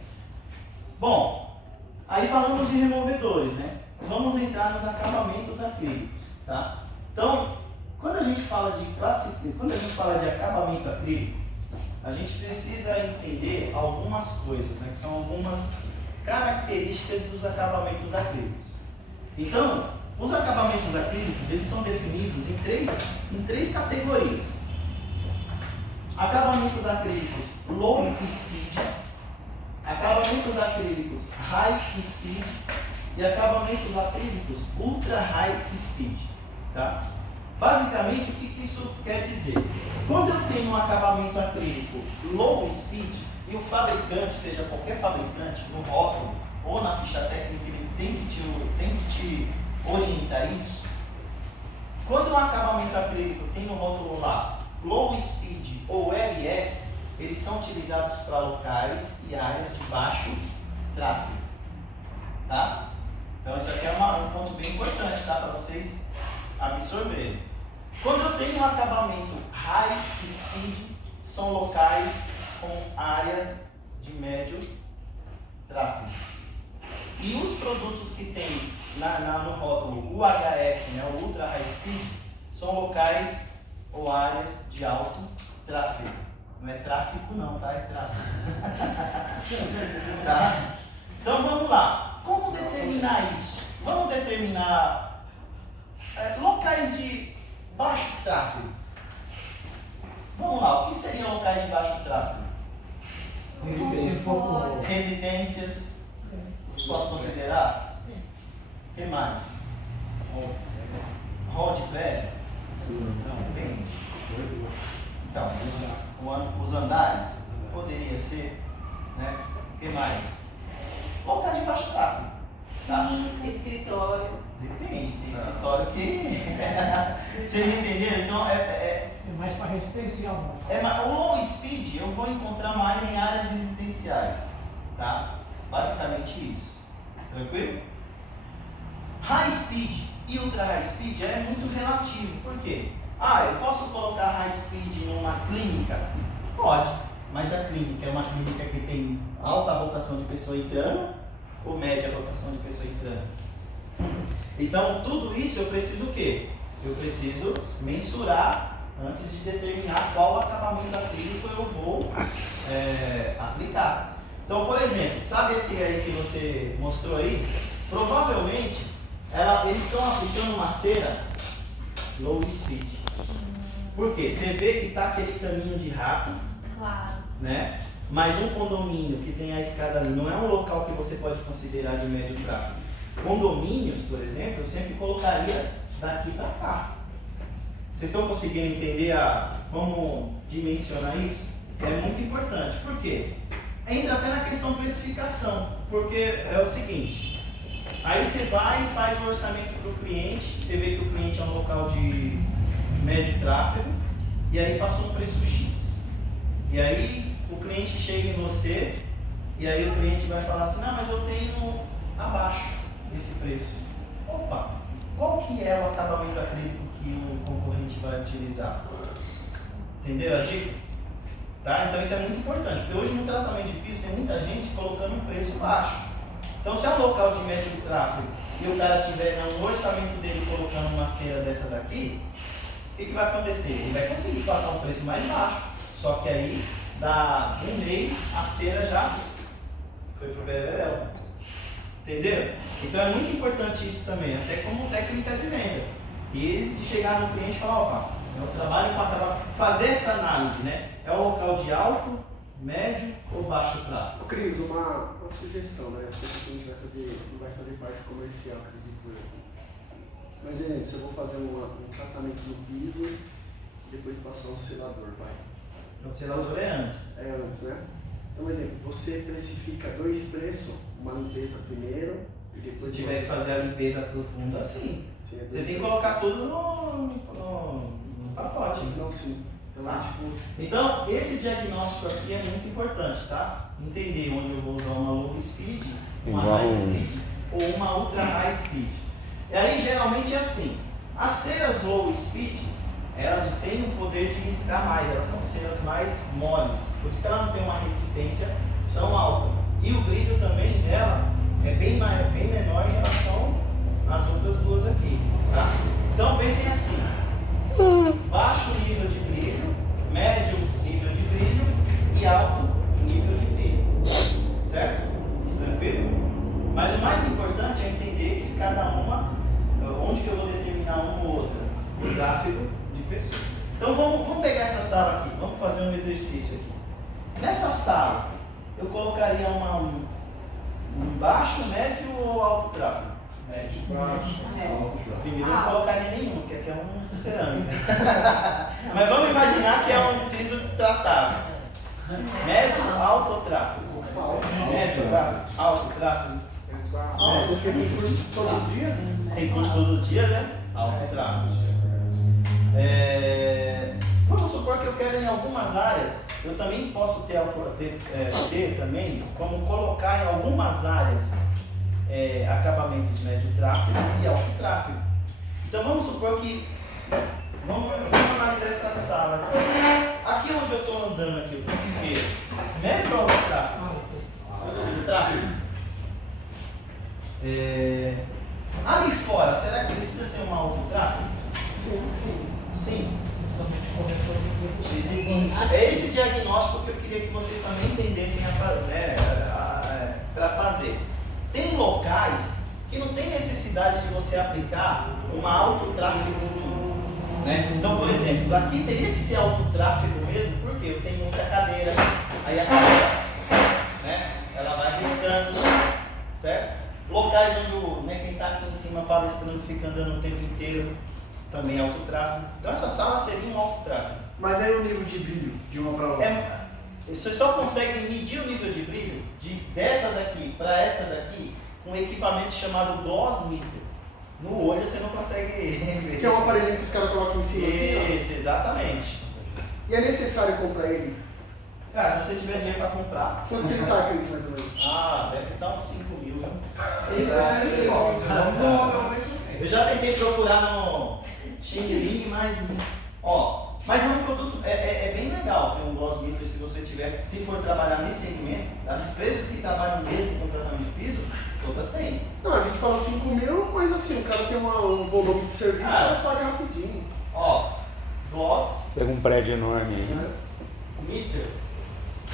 Bom, aí falamos de removedores, né? Vamos entrar nos acabamentos acrílicos, tá? Então, quando a gente fala de acabamento acrílico, a gente precisa entender algumas coisas, né? Que são algumas características dos acabamentos acrílicos. Então, os acabamentos acrílicos, eles são definidos em três categorias. Acabamentos acrílicos low speed, acabamentos acrílicos high speed e acabamentos acrílicos ultra high speed, tá? Basicamente, o que isso quer dizer? Quando eu tenho um acabamento acrílico low speed e o fabricante, seja qualquer fabricante, no rótulo ou na ficha técnica, ele tem que te orientar isso. Quando um acabamento acrílico tem no rótulo lá low speed ou LS, eles são utilizados para locais e áreas de baixo tráfego, tá? Então isso aqui é um ponto bem importante, tá? Para vocês absorverem. Quando eu tenho um acabamento high speed, são locais com área de médio tráfego. E os produtos que tem no rótulo UHS, né, o Ultra High Speed, são locais ou áreas de alto tráfego. Não é tráfico não, tá? É tráfego. Tá? Então vamos lá. Como determinar isso? Vamos determinar locais de baixo tráfego. Vamos lá, o que seriam locais de baixo tráfego? Residências. Posso considerar? O que mais? Hall de prédio? Não, depende. Então, os andares poderia ser, né? O que mais? Locais de baixo tráfego, tá? Escritório. Depende, tem escritório que... Vocês entenderam? Então, É mais para residencial. o low speed eu vou encontrar mais em áreas residenciais, tá? Basicamente isso. Tranquilo? High speed e ultra high speed é muito relativo. Por quê? Eu posso colocar high speed numa clínica? Pode, mas a clínica é uma clínica que tem alta rotação de pessoa entrando ou média rotação de pessoa entrando? Então, tudo isso eu preciso o quê? Eu preciso mensurar antes de determinar qual acabamento acrílico eu vou aplicar. Então, por exemplo, sabe esse aí que você mostrou aí? Provavelmente, eles estão aplicando uma cera low speed. Por quê? Você vê que está aquele caminho de rato, Claro. né? Mas um condomínio que tem a escada ali não é um local que você pode considerar de médio tráfego. Condomínios, por exemplo, eu sempre colocaria daqui para cá. Vocês estão conseguindo entender como dimensionar isso? É muito importante. Por quê? Entra até na questão de precificação, porque é o seguinte, aí você vai e faz o orçamento para o cliente, você vê que o cliente é um local de médio tráfego, e aí passou um preço X. E aí o cliente chega em você, e aí o cliente vai falar assim, não, mas eu tenho abaixo desse preço. Opa, qual que é o acabamento acrílico que o concorrente vai utilizar? Entenderam a dica? Tá? Então isso é muito importante, porque hoje no tratamento de preço baixo. Então, se é um local de médio tráfego e o cara tiver no orçamento dele colocando uma cera dessa daqui, o que vai acontecer? Ele vai conseguir passar um preço mais baixo, só que aí, dá um mês, a cera já foi pro Beleléu. Entendeu? Então é muito importante isso também, até como técnica de venda. E de chegar no cliente e falar, opa, eu trabalho para fazer essa análise, né? É um local de alto, médio ou baixo tráfego? Ô Cris, uma sugestão, né? Eu sei que a gente não vai fazer parte comercial, acredito eu. Mas, gente, se eu vou fazer um tratamento no piso e depois passar um selador, vai. O selador é antes. É antes, né? Então, por exemplo, você precifica 2 preços, uma limpeza primeiro e depois... Se tiver que fazer a limpeza profunda, sim. Sim, Você tem que colocar tudo no pacote. Não, sim. Então, Ah. tipo... Então, esse diagnóstico aqui é muito importante, tá? Entender onde eu vou usar uma low speed, uma Igual high speed ou uma ultra high speed. E aí, geralmente é assim, as ceras low speed, elas têm o poder de riscar mais, elas são ceras mais moles, por isso que ela não tem uma resistência tão alta. E o brilho também dela é bem menor em relação às outras duas aqui, tá? Então, pensem assim, baixo nível de brilho, médio nível de brilho e alto nível de brilho, certo? Tranquilo? Mas o mais importante é entender que cada uma, onde que eu vou determinar uma ou outra, o tráfego de pessoas. Então vamos pegar essa sala aqui, vamos fazer um exercício aqui. Nessa sala, eu colocaria um baixo, médio ou alto tráfego? Médio. Baixo. Primeiro eu não colocaria nenhum, porque aqui é um cerâmica. Mas vamos imaginar que é um piso tratável. Médio, alto ou tráfego? Médio, tráfego, alto tráfego. Porque tem curso todo dia? Tem curso todo dia, né? Alto tráfego. Vamos supor que eu quero em algumas áreas, eu também posso ter também como colocar em algumas áreas acabamentos médio tráfego e alto tráfego. Então vamos supor que vamos analisar essa sala aqui. Aqui onde eu estou andando aqui o tempo inteiro, médio ou alto tráfego? Alto tráfego. Ali fora, será que precisa ser um alto tráfego? Sim. É esse diagnóstico que eu queria que vocês também entendessem para fazer. Tem locais que não tem necessidade de você aplicar uma alto tráfego em tudo, né? Então, por exemplo, aqui teria que ser alto tráfego mesmo, porque eu tenho muita cadeira, aí a cadeira, né, ela vai riscando, certo? Locais onde quem está aqui em cima palestrando fica andando o tempo inteiro, também alto tráfego. Então essa sala seria um alto tráfego. Mas aí o nível de brilho de uma para outra? Você só consegue medir o nível de brilho dessa daqui para essa daqui com um equipamento chamado gloss meter. No olho você não consegue ver. Que é um aparelhinho que os caras colocam em cima assim, Isso, exatamente. ó. E é necessário comprar ele? Cara, se você tiver dinheiro para comprar. Quanto que ele tá, Cris, mais ou menos? Deve estar uns 5 mil. Né? Eu já tentei procurar no Xing Ling, mas. Mas é um produto, é bem legal ter um gloss meter se você tiver, se for trabalhar nesse segmento. As empresas que trabalham mesmo com tratamento de piso, todas têm. Não, a gente fala 5 mil, mas assim, o cara tem um volume de serviço, vai pagar rapidinho. Gloss Pega um prédio enorme aí. meter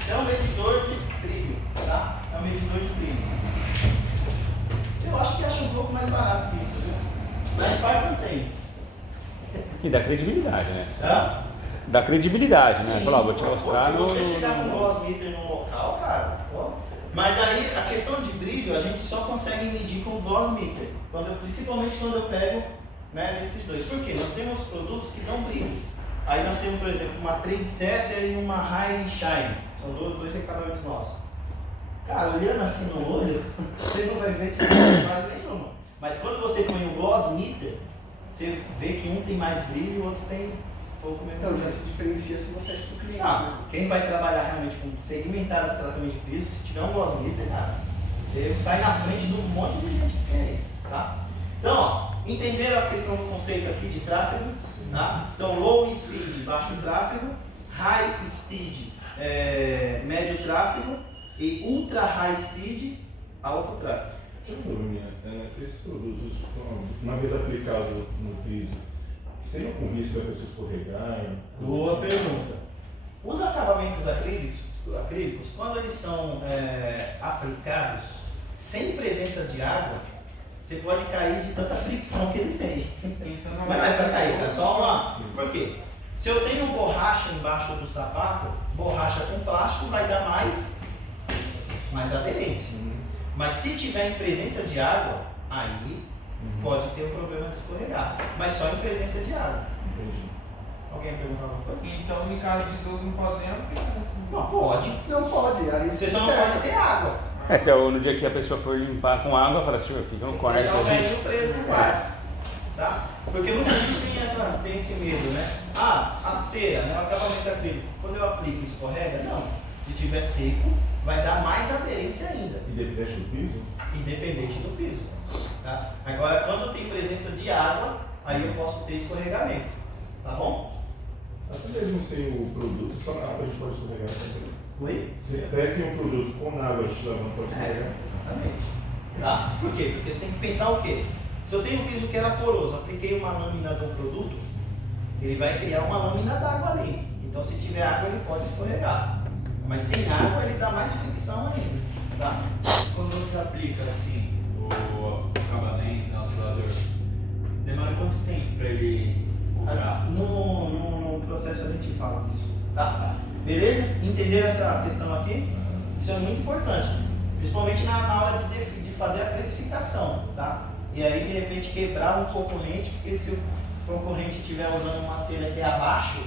é um medidor de brilho, tá? É um medidor de brilho. Eu acho que acho um pouco mais barato que isso, viu? Mas faz não tem. E dá credibilidade, né? Tá? Dá credibilidade, né? Sim. Falar, vou te mostrar Se no. você chegar com um gloss meter no local, cara, mas aí a questão de brilho a gente só consegue medir com o gloss meter, principalmente quando eu pego, né, nesses dois. Por quê? Nós temos produtos que dão brilho. Aí nós temos, por exemplo, uma Trendsetter e uma High Shine. São dois equipamentos nossos. Cara, olhando assim no olho, você não vai ver que não tem quase nenhuma. Mas quando você põe o gloss meter, você vê que um tem mais brilho e o outro tem pouco menos Então, brilho. já se diferencia se você é pro cliente. Né? Quem vai trabalhar realmente com segmentado tratamento de piso, se tiver um gloss meter, cara, você sai na frente de um monte de gente que tem aí, tá? Então, entenderam a questão do conceito aqui de tráfego? Tá? Então, low speed, baixo tráfego, high speed, médio tráfego e ultra high speed alto tráfego. Esses produtos, uma vez aplicado no piso, tem algum risco da pessoa escorregar? Boa pergunta. Os acabamentos acrílicos, quando eles são aplicados sem presença de água, você pode cair de tanta fricção que ele tem. Então, Mas não é pra cair, tá só uma. Por quê? Se eu tenho borracha embaixo do sapato, borracha com plástico vai dar mais aderência. Mas se tiver em presença de água, aí pode ter um problema de escorregar. Mas só em presença de água. Entendi. Alguém perguntou alguma coisa? Então, em caso de idoso, não pode nem aplicar assim. Não pode. Não pode, aí Você só não pode ter água. Se no dia que a pessoa for limpar com água, fala assim, fica no quarto. Deixar o velhinho preso no quarto. Tá? Porque muita gente tem esse medo, né? A cera, né? O acabamento acrílico, quando eu aplico escorrega? Não. Se tiver seco, vai dar mais aderência ainda. Independente do piso? Independente do piso. Tá? Agora, quando tem presença de água, aí eu posso ter escorregamento. Tá bom? Até mesmo sem o produto, só na água a gente pode escorregar também. Oi? Até sem o produto, com água a gente lavando pode escorregar. Exatamente. Tá? Por quê? Porque você tem que pensar o quê? Se eu tenho um piso que era poroso, apliquei uma lâmina de um produto, ele vai criar uma lâmina d'água ali. Então, se tiver água, ele pode escorregar. Mas sem água, ele dá mais fricção ainda. Tá? Quando você aplica assim o acabamento no oscilador, demora quanto tempo para ele curar? No processo a gente fala disso. Tá? Beleza? Entenderam essa questão aqui? Isso é muito importante. Principalmente na hora de fazer a precificação. Tá? E aí, de repente, quebrar um concorrente, porque se o concorrente estiver usando uma cera que é abaixo,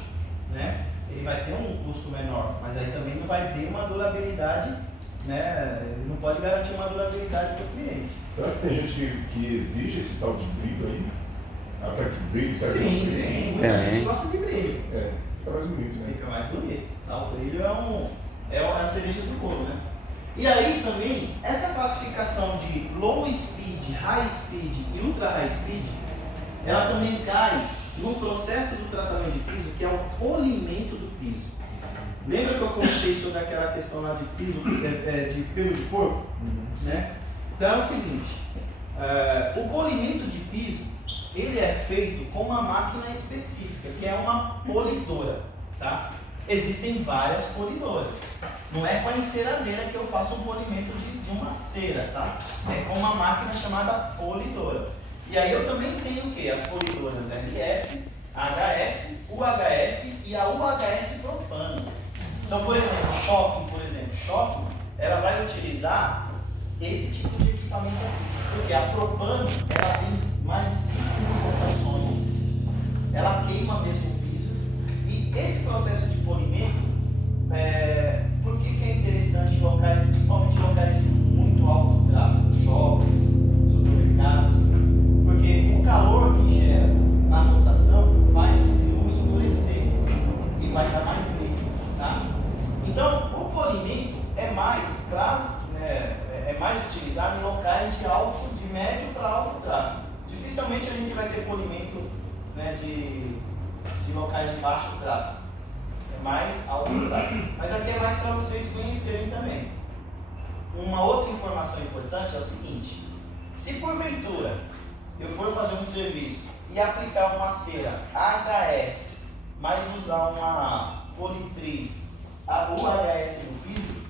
né, ele vai ter um custo menor, mas aí também não vai ter uma durabilidade, né, ele não pode garantir uma durabilidade para o cliente. Será que tem gente que exige esse tal de brilho aí? Para que brilho? Sim, tem. Muita gente gosta de brilho. Fica mais bonito, né? Fica mais bonito. Tá? O brilho é a cereja do bolo, né? E aí também, essa classificação de low speed, high speed e ultra high speed, ela também cai no processo do tratamento de piso, que é o polimento do piso. Lembra que eu comentei sobre aquela questão lá de piso, de pelo de porco? Né? Então é o seguinte, o polimento de piso, ele é feito com uma máquina específica, que é uma polidora, tá? Existem várias polidoras. Não é com a enceradeira que eu faço um polimento de uma cera, tá? É com uma máquina chamada polidora. E aí eu também tenho o quê? As polidoras LS, HS, UHS e a UHS propano. Então, por exemplo, Shocking, ela vai utilizar esse tipo de equipamento aqui. Porque a propano, ela tem mais de 5.000 rotações. Ela queima mesmo o piso. E esse processo de polimento, por que é interessante em locais, principalmente em locais de muito alto tráfego, shoppings, supermercados? Porque o calor que gera na rotação faz o filme endurecer e vai dar mais brilho, tá? Então, o polimento é mais utilizado em locais de médio para alto tráfego. Dificilmente a gente vai ter polimento, né, de locais de baixo tráfego. É mais alto tráfego. Mas aqui é mais para vocês conhecerem também. Uma outra informação importante é a seguinte: se porventura eu for fazer um serviço e aplicar uma cera HS, mas usar uma politriz UHS no piso,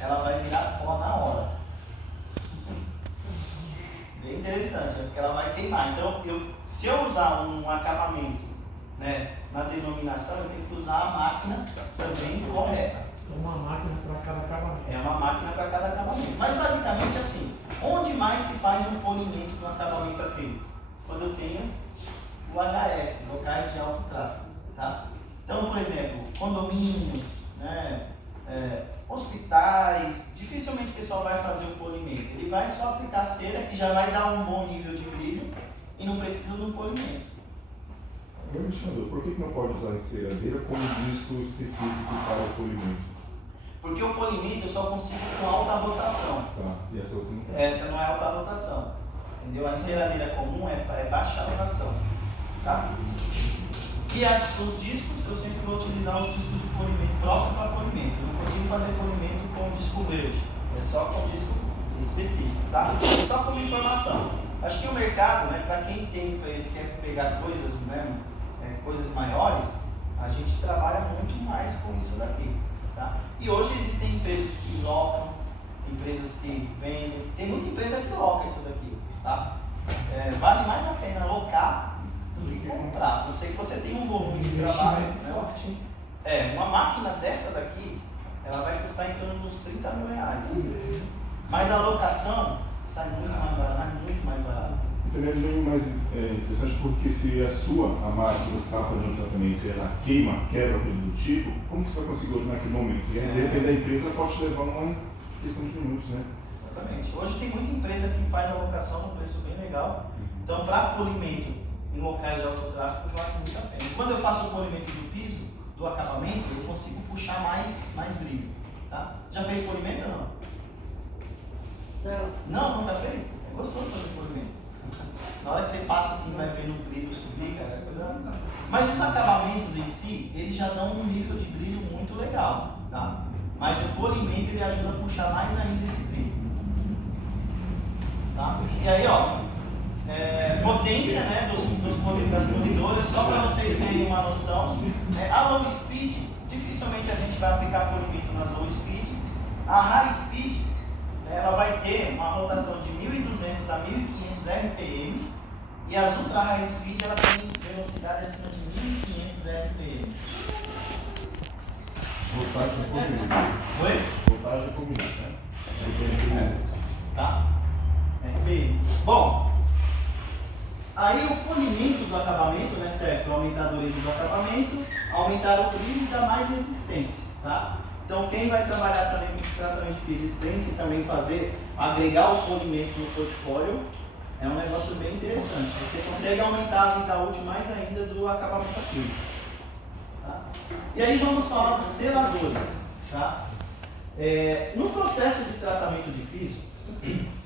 ela vai virar pó na hora. Bem interessante, porque ela vai queimar. Então, se eu usar um acabamento, né, na denominação, eu tenho que usar a máquina também correta. Uma máquina para cada acabamento. É uma máquina para cada acabamento. Mas basicamente assim, onde mais se faz um polimento do acabamento acrílico? Quando eu tenho o HS, locais de alto tráfego. Tá? Então, por exemplo, condomínios, né, hospitais, dificilmente o pessoal vai fazer o polimento. Ele vai só aplicar cera, que já vai dar um bom nível de brilho e não precisa de um polimento. Alexandre, por que não pode usar enceradeira como disco específico para o polimento? Porque o polimento eu só consigo com alta rotação. Tá, e essa outra não tem? Essa não é alta rotação. Entendeu? A enceradeira comum é baixa rotação. Tá? E os discos, eu sempre vou utilizar os discos de polimento próprio para polimento. Eu não consigo fazer polimento com disco verde, é só com disco específico, tá? Só como informação. Acho que o mercado, né, para quem tem empresa e quer pegar coisas, né, coisas maiores, a gente trabalha muito mais com isso daqui, tá? E hoje existem empresas que locam, empresas que vendem, tem muita empresa que loca isso daqui, tá? Vale mais a pena locar do que comprar. Eu sei que você tem um volume de trabalho, né? Uma máquina dessa daqui, ela vai custar em torno de uns 30 mil reais. Mas a locação sai muito mais barato, muito mais barato. Entendendo bem mais interessante, porque se a máquina que você está fazendo o tratamento, ela quebra coisa do tipo, como que você vai conseguir outro naquele momento? E aí, dependendo da empresa, pode te levar uma questão de minutos, né? Exatamente. Hoje tem muita empresa que faz a locação num preço bem legal. Então, para polimento em locais de autotráfego, vale muito a pena. Quando eu faço o polimento do piso, do acabamento, eu consigo puxar mais brilho. Tá? Já fez polimento ou não? Não, nunca fez? É gostoso fazer polimento. Na hora que você passa assim, vai vendo o brilho subir, cara. Mas os acabamentos em si, eles já dão um nível de brilho muito legal, tá? Mas o polimento, ele ajuda a puxar mais ainda esse brilho. Tá? E aí, ó, potência, né, das polidoras, só para vocês terem uma noção, a low speed, dificilmente a gente vai aplicar polimento nas low speed. A high speed, ela vai ter uma rotação de 1.200 a 1.500 RPM, e as ultra high speed, ela tem velocidade acima de 1.500 RPM. Voltagem combinada. Oi? Voltagem combinada, né? Tá? RPM. Bom, aí o polimento do acabamento, né, serve para aumentar a dureza do acabamento, aumentar o brilho e dar mais resistência, tá? Então quem vai trabalhar também com tratamento de piso e pense também fazer, agregar o polimento no portfólio, é um negócio bem interessante. Você consegue aumentar a vida útil mais ainda do acabamento acrílico. Tá? E aí vamos falar dos seladores. Tá? No processo de tratamento de piso,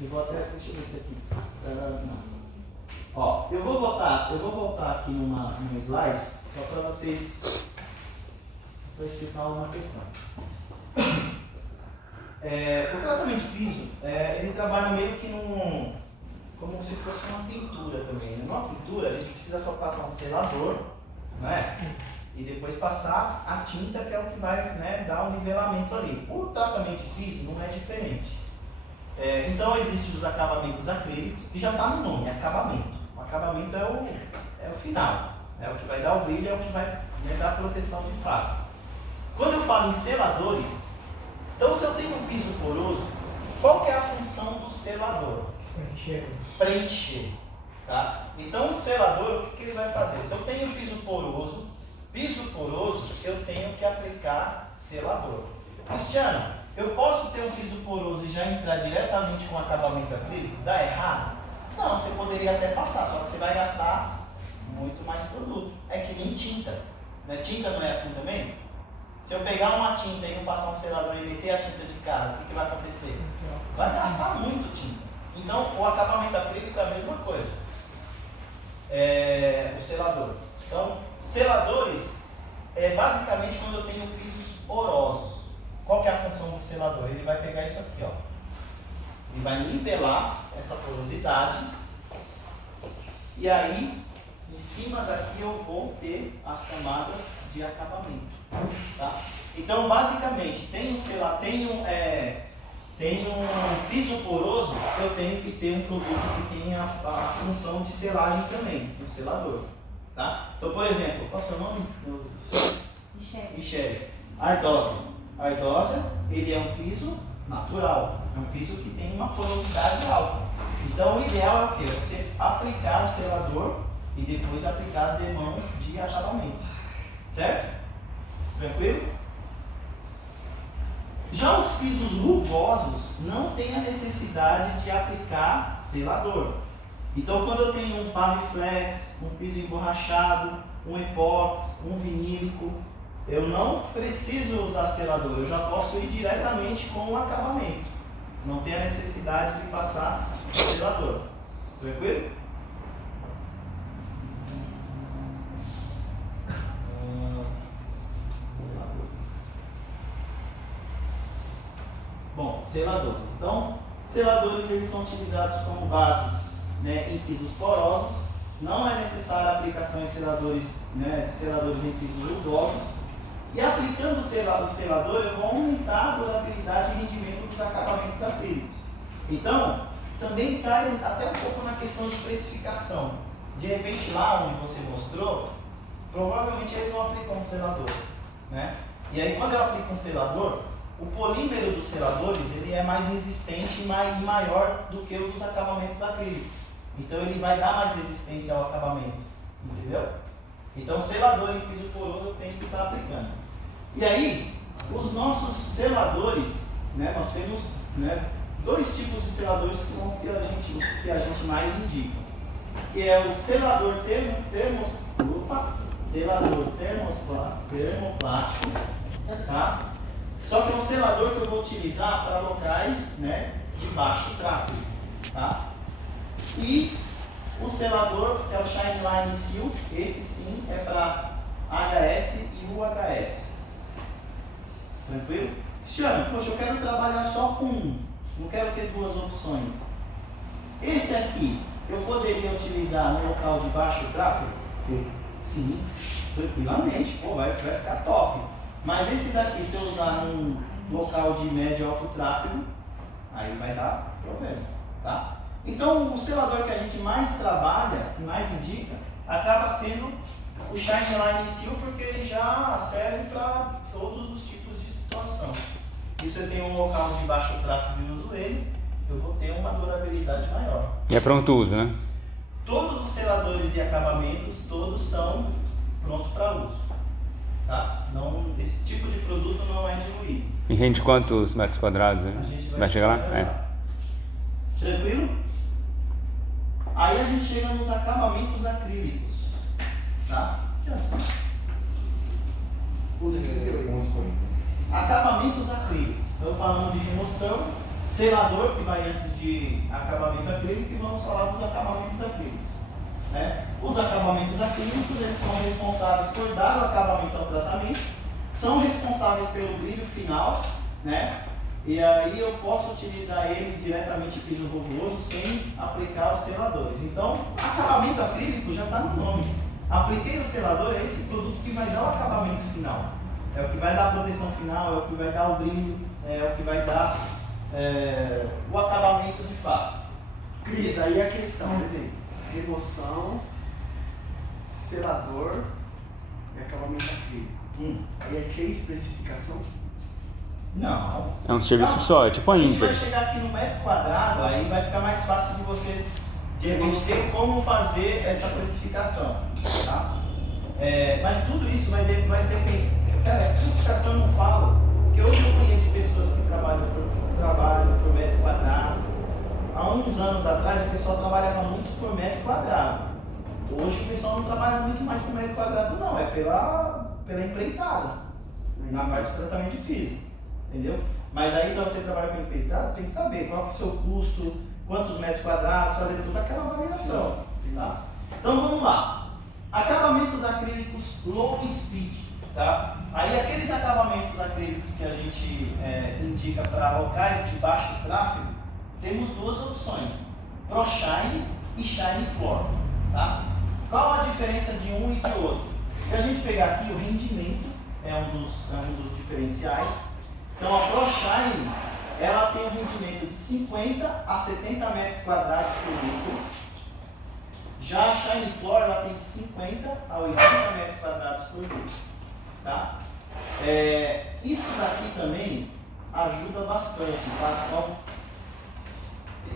eu vou até, deixa eu ver isso aqui. Ó, eu vou voltar aqui numa slide, só para vocês, para explicar uma questão. O tratamento de piso, ele trabalha meio que como se fosse uma pintura também. Né? Numa pintura, a gente precisa passar um selador, né? E depois passar a tinta, que é o que vai, né, dar um nivelamento ali. O tratamento de piso não é diferente. Então existem os acabamentos acrílicos, que já está no nome, acabamento. O acabamento é o final, é o que vai dar o brilho, é o que vai, né, dar a proteção de fraco. Quando eu falo em seladores, então se eu tenho um piso poroso, qual que é a função do selador? Preencher. Tá? Então o selador, o que ele vai fazer? Se eu tenho piso poroso, eu tenho que aplicar selador. Cristiano, eu posso ter um piso poroso e já entrar diretamente com acabamento acrílico? Dá errado? Não, você poderia até passar, só que você vai gastar muito mais produto. É que nem tinta. Né? Tinta não é assim também? Se eu pegar uma tinta e não passar um selador e meter a tinta de cara, o que vai acontecer? Vai gastar muito tinta. Então, o acabamento acrílico é a mesma coisa. O selador. Então, seladores é basicamente quando eu tenho pisos porosos. Qual que é a função do selador? Ele vai pegar isso aqui, ó. Ele vai nivelar essa porosidade. E aí, em cima daqui eu vou ter as camadas de acabamento. Tá? Então, basicamente, tem um piso poroso, eu tenho que ter um produto que tenha a função de selagem também, um selador. Tá? Então, por exemplo, qual é o seu nome? Michele. Ardósia. Ardósia, ele é um piso natural, é um piso que tem uma porosidade alta. Então, o ideal é o quê? Você aplicar o selador e depois aplicar as demãos de acabamento. Certo? Tranquilo? Já os pisos rugosos não tem a necessidade de aplicar selador. Então, quando eu tenho um paviflex, um piso emborrachado, um epóxi, um vinílico, eu não preciso usar selador, eu já posso ir diretamente com o acabamento. Não tem a necessidade de passar selador. Tranquilo? Bom, Bom, seladores. Então, seladores eles são utilizados como bases, né, em pisos porosos. Não é necessária a aplicação em seladores, né, de seladores em pisos rugosos. E aplicando o selador, eu vou aumentar a durabilidade e rendimento dos acabamentos acrílicos. Então, também cai até um pouco na questão de precificação. De repente, lá onde você mostrou, provavelmente ele não aplicou um selador, né? E aí, quando eu aplico um selador, o polímero dos seladores ele é mais resistente e maior do que o dos acabamentos acrílicos. Então, ele vai dar mais resistência ao acabamento, entendeu? Então, selador em piso poroso eu tenho que estar aplicando. E aí, os nossos seladores, né, nós temos, né, dois tipos de seladores que são os que a gente mais indica. Que é o selador termoplástico, tá? Só que é um selador que eu vou utilizar para locais, né, de baixo tráfego, tá? E o selador, que é o Shine Line Seal, esse sim é para HS e UHS. Tranquilo? Cristiano, poxa, eu quero trabalhar só com um, não quero ter duas opções. Esse aqui, eu poderia utilizar no local de baixo tráfego? Sim, tranquilamente, pô, vai ficar top. Mas esse daqui, se eu usar num local de médio e alto tráfego, aí vai dar problema, tá? Então, o selador que a gente mais trabalha, que mais indica, acaba sendo o Shine Line Seal, porque ele já serve para todos os tipos de situação. E se eu tenho um local de baixo tráfego e uso ele, eu vou ter uma durabilidade maior. E é pronto uso, né? Todos os seladores e acabamentos, todos são prontos para uso. Tá? Não, esse tipo de produto não é diluído. E rende quantos metros quadrados? Né? A gente vai chegar lá? Tranquilo? Aí a gente chega nos acabamentos acrílicos. Tá? Que horas são? 11h38. Acabamentos acrílicos. Estou falando de remoção, selador, que vai antes de acabamento acrílico, e vamos falar dos acabamentos acrílicos. Né? Os acabamentos acrílicos, eles são responsáveis por dar o acabamento ao tratamento, são responsáveis pelo brilho final, né? E aí eu posso utilizar ele diretamente em piso rugoso sem aplicar os seladores. Então, acabamento acrílico já está no nome. Apliquei o selador, é esse produto que vai dar o acabamento final. É o que vai dar a proteção final, é o que vai dar o brilho, é o que vai dar o acabamento de fato. Cris, aí a questão, por exemplo, remoção, selador e acabamento acrílico. Aí é que especificação? Não. É um serviço só, é tipo a A gente Inter. vai chegar aqui no metro quadrado, aí vai ficar mais fácil de você de repente ter como fazer essa precificação. Tá? Mas tudo isso vai depender. Cara, a precificação eu não falo, porque hoje eu conheço pessoas que trabalham por metro quadrado. Há uns anos atrás o pessoal trabalhava muito por metro quadrado. Hoje o pessoal não trabalha muito mais por metro quadrado, não, é pela empreitada, na parte de tratamento de piso. Entendeu? Mas aí para você trabalhar com empreitada, você tem que saber qual que é o seu custo, quantos metros quadrados, fazer toda aquela avaliação. Tá? Então vamos lá. Acabamentos acrílicos low speed. Tá? Aí aqueles acabamentos acrílicos que a gente indica para locais de baixo tráfego, temos duas opções, ProShine e Shine Floor. Tá? Qual a diferença de um e de outro? Se a gente pegar aqui, o rendimento é um dos diferenciais. Então a ProShine, ela tem um rendimento de 50 a 70 metros quadrados por litro. Já a Shine Floor, ela tem de 50 a 80 metros quadrados por litro. Tá? Isso daqui também ajuda bastante. Tá? Então,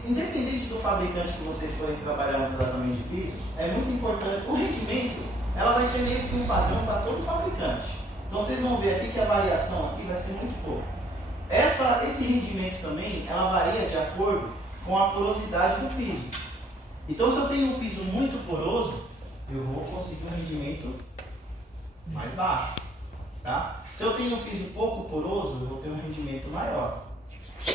independente do fabricante que vocês forem trabalhar no tratamento de piso, é muito importante. O rendimento, ela vai ser meio que um padrão para todo fabricante. Então vocês vão ver aqui que a variação aqui vai ser muito pouco. Esse rendimento também, ela varia de acordo com a porosidade do piso. Então se eu tenho um piso muito poroso, eu vou conseguir um rendimento mais baixo. Tá? Se eu tenho um piso pouco poroso, eu vou ter um rendimento maior.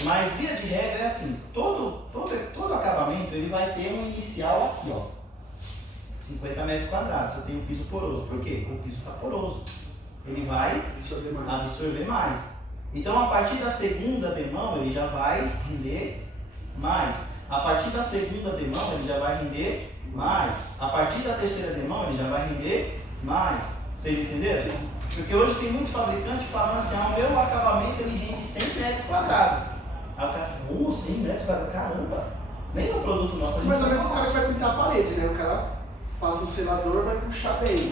Mas via de regra é assim, todo acabamento ele vai ter um inicial aqui, ó, 50 metros quadrados, se eu tenho um piso poroso. Por quê? Porque o piso está poroso. Ele vai absorver mais. Então, a partir da segunda demão, ele já vai render mais. A partir da segunda demão, ele já vai render mais. A partir da terceira demão, ele já vai render mais. Vocês entenderam? Sim. Porque hoje tem muito fabricante falando assim, o meu acabamento ele rende 100 metros quadrados. Aí o cara fala, 100 metros quadrados? Caramba! Nem o produto nosso a gente mais ou menos o cara que vai pintar a parede, né? O cara passa um selador, vai puxar bem.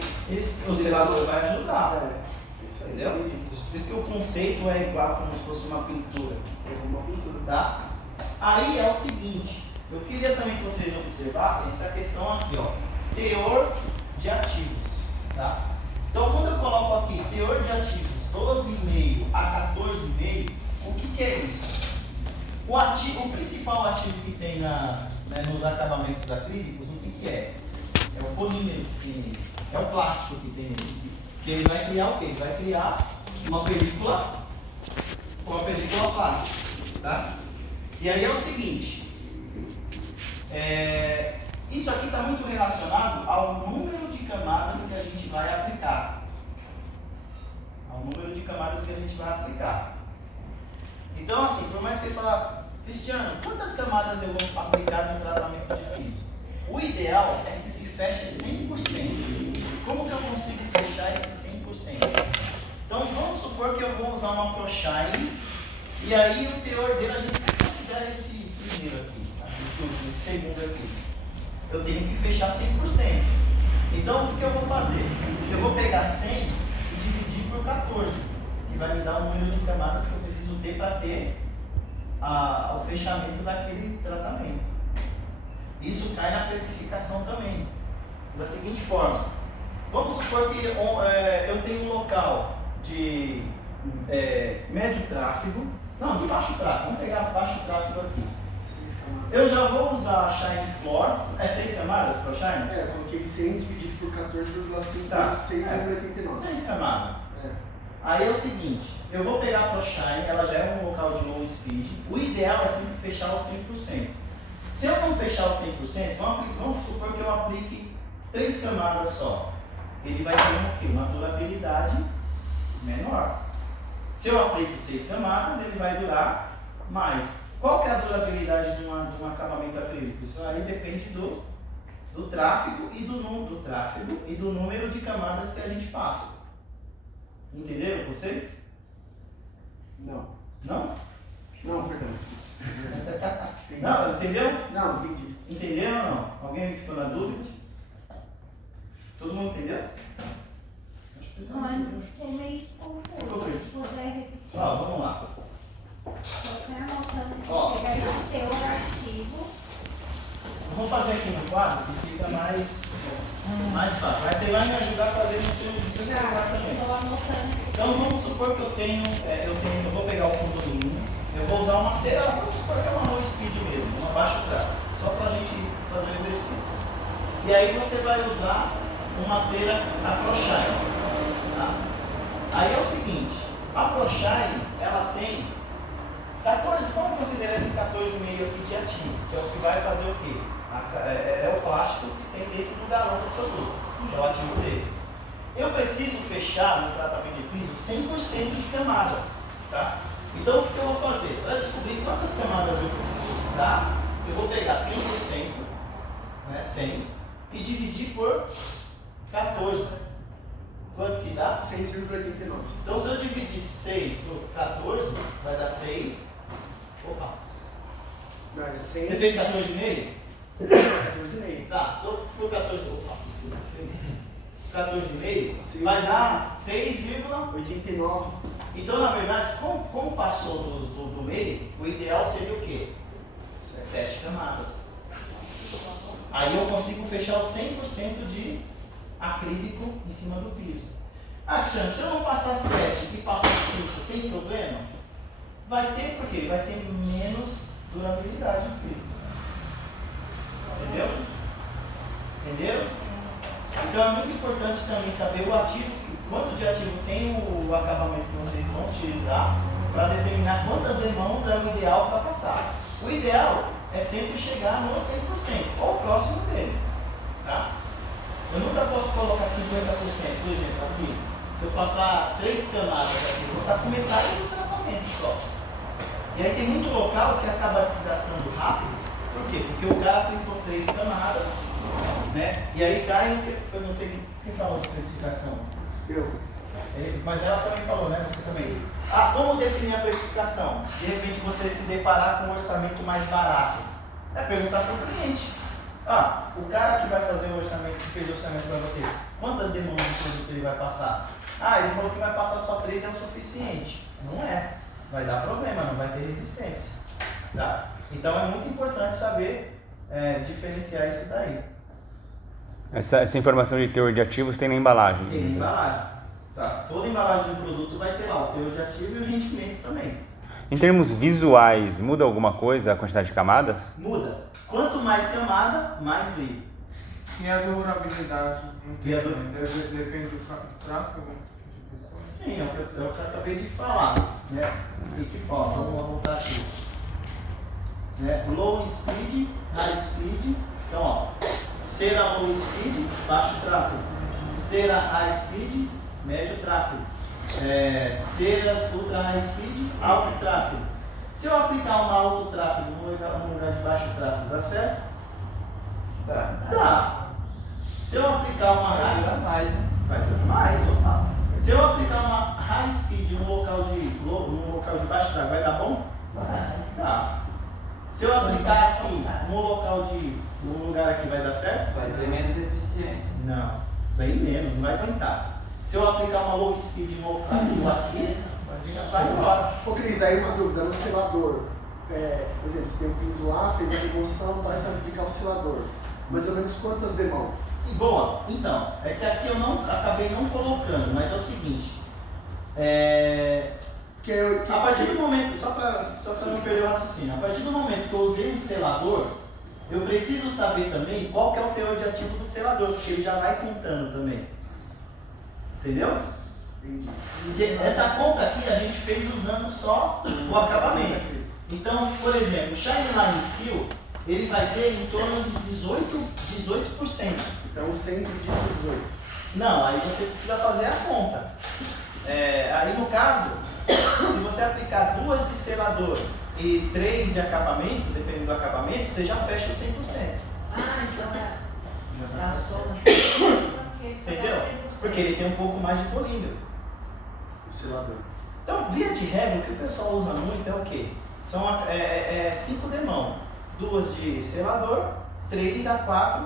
O selador vai ajudar. É, isso aí. Entendeu? Por isso que o conceito é igual como se fosse uma pintura. É uma pintura. Tá? Aí é o seguinte, eu queria também que vocês observassem essa questão aqui, ó. Teor de ativos. Tá? Então quando eu coloco aqui teor de ativos 12,5 a 14,5, o que é isso? O principal ativo que tem nos acabamentos acrílicos, o que é? É o polímero que tem nele, é o plástico que tem nele. Que ele vai criar o quê? Ele vai criar uma película plástica. Tá? E aí é o seguinte, isso aqui está muito relacionado ao número de camadas que a gente vai aplicar. Então assim, por mais que você fale, Cristiano, quantas camadas eu vou aplicar no tratamento de piso? O ideal é que se feche 100%. Como que eu consigo fechar esse 100%? Então vamos supor que eu vou usar uma ProShine e aí o teor dele, a gente considera esse primeiro aqui, esse último, esse segundo aqui. Eu tenho que fechar 100%. Então o que eu vou fazer? Eu vou pegar 100 e dividir por 14, que vai me dar o número de camadas que eu preciso ter para ter o fechamento daquele tratamento. Isso cai na precificação também, da seguinte forma. Vamos supor que eu tenho um local de médio tráfego, não, de baixo tráfego, vamos pegar baixo tráfego aqui. 6 camadas. Eu já vou usar a Shine Floor, 6 camadas para Shine? Eu coloquei 100 dividido por 14,5, Tá. 6,89. 6 camadas. É. Aí é o seguinte, eu vou pegar a ProShine, ela já é um local de low speed, o ideal é sempre fechar o 100%. Se eu não fechar o 100%, vamos supor que eu aplique 3 camadas só. Ele vai ter o quê? Uma durabilidade menor. Se eu aplico 6 camadas, ele vai durar mais. Qual que é a durabilidade de um acabamento acrílico? Isso aí depende do tráfego e do número de camadas que a gente passa. Entenderam o conceito? Não. Não? Não, perdão. Não, entendeu? Não, entendi. Entenderam ou não? Alguém ficou na dúvida? Todo mundo entendeu? Acho que pessoal Olha, entendeu. fiquei meio confuso. Se puder repetir. Ó, vamos lá. Estou até anotando Ó. aqui, pegar esse teor ativo. Vamos fazer aqui no quadro que fica mais fácil. Mas você vai me ajudar a fazer no seu celular também. Estou anotando isso. Então vamos supor que eu vou pegar o condomínio, eu vou usar uma cera, vamos supor que é uma low speed mesmo, uma baixo tráfego, só para a gente fazer o exercício. E aí você vai usar uma cera da ProShine. Tá? Aí é o seguinte, a ProShine, ela tem 14, vamos considerar esse 14,5 aqui de ativo, que é o que vai fazer o quê? É o plástico que tem dentro do galão do produto, é o ativo dele. Eu preciso fechar no tratamento de piso 100% de camada, tá? Então o que eu vou fazer? Para descobrir quantas camadas eu preciso dar, eu vou pegar 100%, né, 100, e dividir por 14. Quanto que dá? 6,89. Então se eu dividir 6 por 14, vai dar 6. Opa! Não, é 100. Você fez 14,5? 14,5. Tá, então por 14. Opa, isso é feio. 14,5 Sim. vai dar 6, 89. então na verdade, como passou do meio, o ideal seria o quê? 7 camadas. Aí eu consigo fechar o 100% de acrílico em cima do piso. Ah, Cristiano, se eu não passar 7 e passar 5, tem problema? Vai ter, porque vai ter menos durabilidade no piso. Entendeu? Entenderam? Então é muito importante também saber o ativo, quanto de ativo tem o acabamento que vocês vão utilizar para determinar quantas demãos é o ideal para passar. O ideal é sempre chegar no 100%, ou próximo dele. Tá? Eu nunca posso colocar 50%, por exemplo, aqui. Se eu passar 3 camadas aqui, eu vou estar com metade do tratamento. orçamento só. E aí tem muito local que acaba desgastando rápido. Por quê? Porque o cara aplicou 3 camadas, né? E aí cai no que foi você que falou de precificação. Mas ela também falou, né? Você também. Ah, como definir a precificação? De repente você se deparar com um orçamento mais barato. É perguntar para o cliente. Ah, o cara que vai fazer o orçamento, que fez o orçamento para você, quantas demandas de produto ele vai passar? Ah, ele falou que vai passar só 3 é o suficiente. Não é. Vai dar problema, não vai ter resistência. Tá? Então é muito importante saber diferenciar isso daí. Essa informação de teor de ativos tem na embalagem. Tem na embalagem. Tá. Toda embalagem do produto vai ter lá o teor de ativo e o rendimento também. Em termos visuais, muda alguma coisa a quantidade de camadas? Muda. Quanto mais camada, mais brilho. E a durabilidade? E a Depende do tráfego? Sim, é o que eu acabei de falar. Né? Vamos voltar aqui. Né? Low speed, high speed. Então, ó, cera low speed, baixo tráfego. Cera high speed, médio tráfego. Ceras ultra high speed, alto tráfego. Se eu aplicar um alto tráfego no lugar de baixo tráfego, dá certo? Dá. Se eu aplicar uma high speed, vai durar mais. Opa. Se eu aplicar uma high speed no local de baixo tráfego, vai dar bom? Dá. Se eu aplicar aqui no lugar aqui, vai dar certo? Vai ter menos eficiência. Não, bem menos, não vai aguentar. Se eu aplicar uma low speed no local aqui, vai embora. Ô Cris, aí uma dúvida, no selador, por exemplo, você tem um piso lá, fez a remoção, vai aplicar o selador. Mais ou menos quantas demãos? Boa, então, é que aqui eu acabei não colocando, mas é o seguinte, a partir do momento, só para não perder o raciocínio, a partir do momento que eu usei um selador, eu preciso saber também qual que é o teor de ativo do selador, porque ele já vai contando também. Entendeu? Entendi. Porque essa conta aqui a gente fez usando só o acabamento. Então, por exemplo, o Shine Line Seal, ele vai ter em torno de 18%. Então, sempre de 18. Não, aí você precisa fazer a conta. Aí no caso, se você aplicar 2 de selador e 3 de acabamento, dependendo do acabamento, você já fecha 100%. Então Entendeu? Porque ele tem um pouco mais de polímero. O selador. Então, via de regra, o que o pessoal usa muito é o quê? São 5 demão. 2 de selador, 3 a 4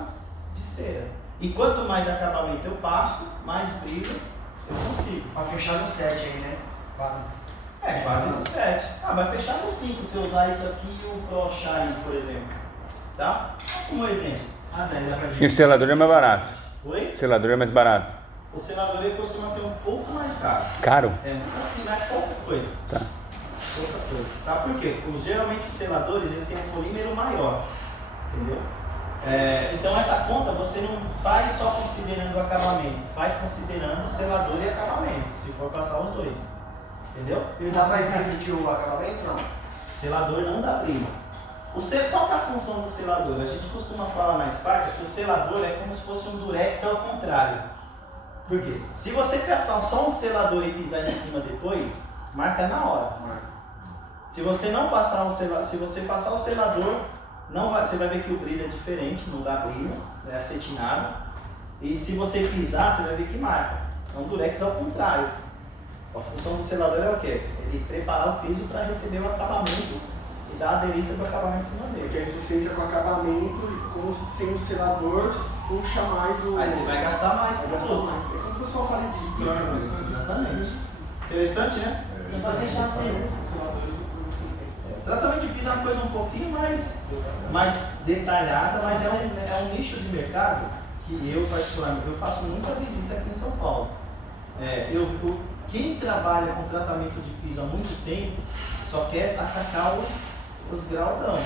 de cera. E quanto mais acabamento eu passo, mais brilho eu consigo. Pra fechar no 7 aí, né? Quase. Quase no 7. Vai fechar no 5 se eu usar isso aqui e o Pro Shine, por exemplo. Tá? Como exemplo. Daí dá pra E o selador é mais barato? Oi? O selador é mais barato? O selador ele costuma ser um pouco mais caro. Caro? Não é pouca coisa. Tá. Pouca coisa. Tá? Por quê? Geralmente os seladores ele tem um polímero maior. Entendeu? Então essa conta você não faz só considerando o acabamento, faz considerando o selador e acabamento, se for passar os dois. Entendeu? Ele dá mais brilho que o acabamento, não? Selador não dá brilho. Qual que é a função do selador? A gente costuma falar na Spark que o selador é como se fosse um durex ao contrário. Porque se você passar só um selador e pisar em cima depois, marca na hora. Se você não passar se você passar o selador, você vai ver que o brilho é diferente, não dá brilho, é acetinado. E se você pisar, você vai ver que marca. Então, durex ao contrário. A função do selador é o quê? Ele preparar o piso para receber o acabamento e dar a aderência do acabamento em cima dele. Porque aí se você entra com acabamento e sem o selador, puxa mais o... Aí você vai gastar mais Vai produto. gastar mais. É como se fosse uma falha de pico. Exatamente. Interessante, né? Vai deixar ser. Tratamento de piso é uma coisa um pouquinho mais detalhada, mas é um nicho de mercado que eu, particularmente, eu faço muita visita aqui em São Paulo. Quem trabalha com tratamento de piso há muito tempo só quer atacar os graudão.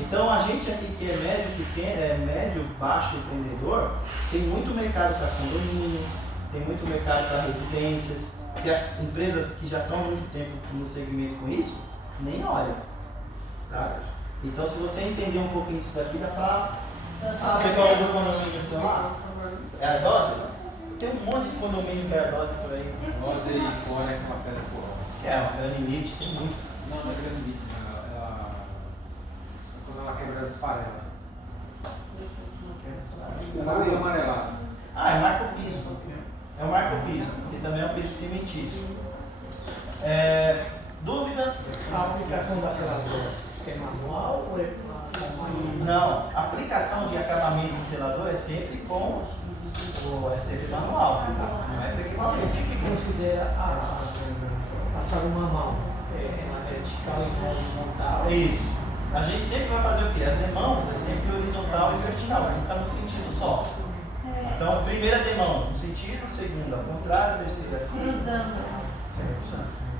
Então a gente aqui que é médio, baixo empreendedor, tem muito mercado para condomínios, tem muito mercado para residências, e as empresas que já estão há muito tempo no segmento com isso, nem olham. Tá? Então se você entender um pouquinho disso daqui, dá para... Você falou do condomínio seu lá? É Ardósia? Tem um monte de condomínio que é Ardósia por aí. Rosa e fora é uma pedra por que é? Uma granilite, tem muito. Não é granilite, quando ela quebra as farelas. Ela é amarelada. Ah, é marco-piso. É o marco-piso, que também é um piso cimentício. Dúvidas? A aplicação da seladora é manual ou é manual? Não, a aplicação de acabamento em selador é sempre manual, tá? Não é com O equipamento. que considera passar uma mão? É na vertical e na horizontal? É isso. A gente sempre vai fazer o quê? As demãos é sempre horizontal e vertical, a gente está no sentido só. Então, primeira demão no sentido, segunda ao contrário, terceira aqui. Cruzando.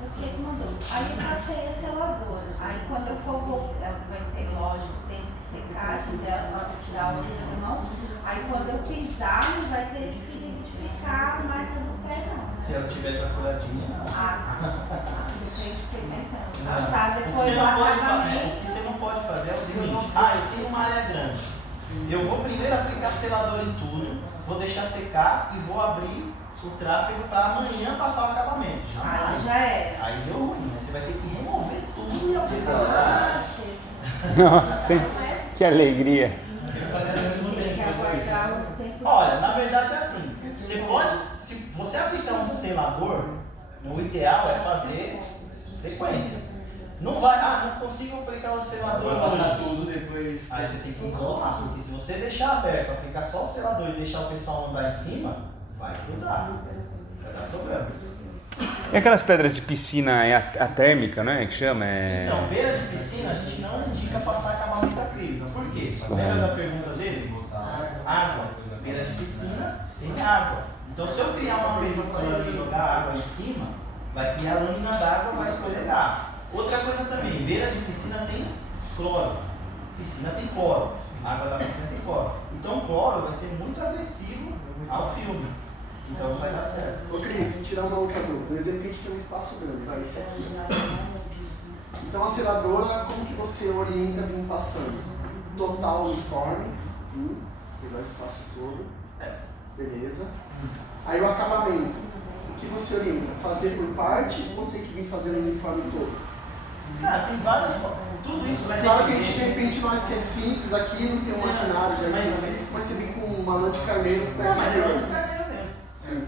O que mandou? Aí eu passei a seladora. Aí quando eu for voltar, vai ter, lógico, tem secagem dela para tirar a outra demão. Aí quando eu pisar, não vai ter que identificar a marca do pé, não. Se ela tiver já furadinha. Do jeito que eu pensando. Não. Passar O que depois você o não pode fazer, acabamento. o que você não pode fazer é o seguinte: eu tenho uma área grande. Eu vou primeiro aplicar selador em tudo, vou deixar secar e vou abrir o tráfego para amanhã passar o acabamento. Aí já era. Aí deu ruim, né? Você vai ter que remover tudo e aplicar. Ah, Nossa, que alegria. Tem que fazer ao mesmo tem que tempo depois. aguardar o tempo. Olha, na verdade é assim, você pode, se você aplicar um selador, o ideal é fazer sequência. Não vai, não consigo aplicar o selador Vai passar hoje. tudo depois. Aí você tem que isolar, porque se você deixar aberto, aplicar só o selador e deixar o pessoal andar em cima, vai grudar. Vai dar problema. E aquelas pedras de piscina a térmica, né? Que chama? Então, beira de piscina a gente não indica passar acabamento acrílico. Por quê? Lembra da pergunta dele? Água. Beira de piscina tem água. Então se eu criar uma película e jogar água em cima, vai criar lâmina d'água, vai escorregar. Outra coisa também, beira de piscina tem cloro. Piscina tem cloro. Água da piscina tem cloro. Então o cloro vai ser muito agressivo ao filme. Então não vai dar certo. Ô Cris, tirar uma outra dúvida. Por exemplo, que a gente tem um espaço grande, vai, esse aqui. Então a seladora, como que você orienta vir passando? Total uniforme, pegar o espaço todo, beleza. Aí o acabamento, o que você orienta? Fazer por parte ou tem que vir fazer o uniforme todo? Cara, tem várias formas. Tudo isso vai ter Claro que a gente de repente nós que é simples aqui, não tem um maquinário já Mas- específico, mas você vem com uma lã de carneiro para Não, mas é lã de carneiro mesmo. Sim.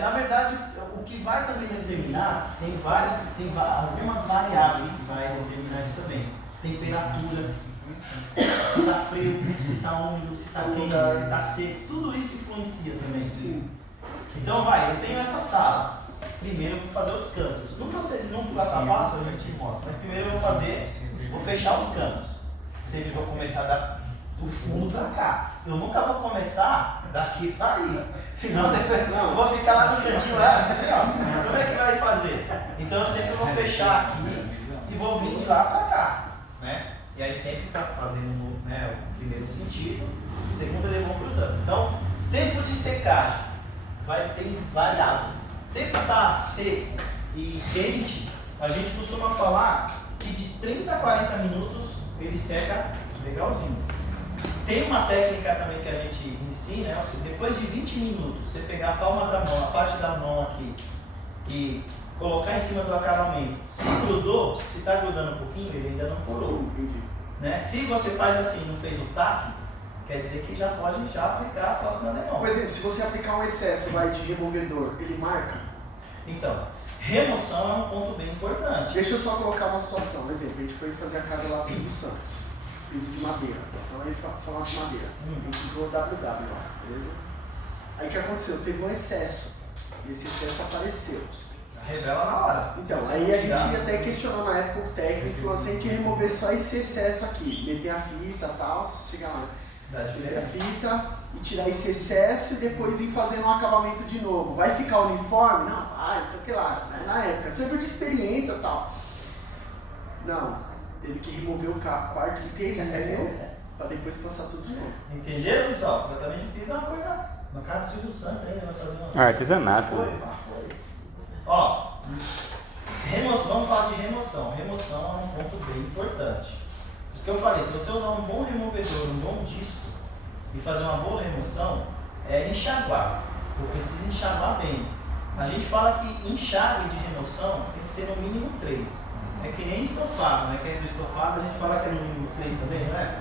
Na verdade, o que vai também determinar, tem algumas variáveis que vai determinar isso também. Temperatura, se está frio, se está úmido, se está quente, se está seco, tudo isso influencia também. Sim. Então eu tenho essa sala. Primeiro eu vou fazer os cantos. No passo a passo a gente mostra, mas primeiro eu vou fechar os cantos. Sempre vou começar do fundo para cá. Eu nunca vou começar daqui para ali. Senão eu vou ficar lá no cantinho assim, ó. Como é que vai fazer? Então eu sempre vou fechar aqui e vou vir de lá para cá, né? E aí sempre tá fazendo o primeiro sentido, o segundo ele vão cruzando. Então, tempo de secagem vai ter variáveis. O tempo está seco e quente, a gente costuma falar que de 30 a 40 minutos ele seca legalzinho. Tem uma técnica também que a gente ensina, é assim, depois de 20 minutos, você pegar a palma da mão, a parte da mão aqui, e colocar em cima do acabamento. Se grudou, se está grudando um pouquinho, ele ainda não curou. Né? Se você faz assim, não fez o taque, quer dizer que já pode aplicar a próxima demão. Por exemplo, se você aplicar um excesso de removedor, ele marca? Então, remoção é um ponto bem importante. Deixa eu só colocar uma situação. Por exemplo, a gente foi fazer a casa lá do Silvio Santos, piso de madeira. Então aí falar de madeira. A gente usou WW lá, beleza? Aí o que aconteceu? Teve um excesso. E esse excesso apareceu. Revela na hora. Então, aí a gente até questionou na época o técnico, falou assim, a gente remover só esse excesso aqui, meter a fita e tal, chegar lá, meter a fita e tirar esse excesso e depois ir fazendo um acabamento de novo. Vai ficar uniforme? Não, não sei o que lá, na época, sempre de experiência e tal. Não, teve que remover o quarto inteirinho para depois passar tudo de novo. Entenderam, pessoal? Tratamento de piso é uma coisa, no caso do Silvio Santos ainda vai fazer uma... Artesanato. Ó, vamos falar de remoção. Remoção é um ponto bem importante. Por isso que eu falei, se você usar um bom removedor, um bom disco e fazer uma boa remoção, é enxaguar. Eu preciso enxaguar bem. A gente fala que enxágue de remoção tem que ser no mínimo 3. É que nem estofado, né? Quem é do estofado a gente fala que é no mínimo 3 também, não é?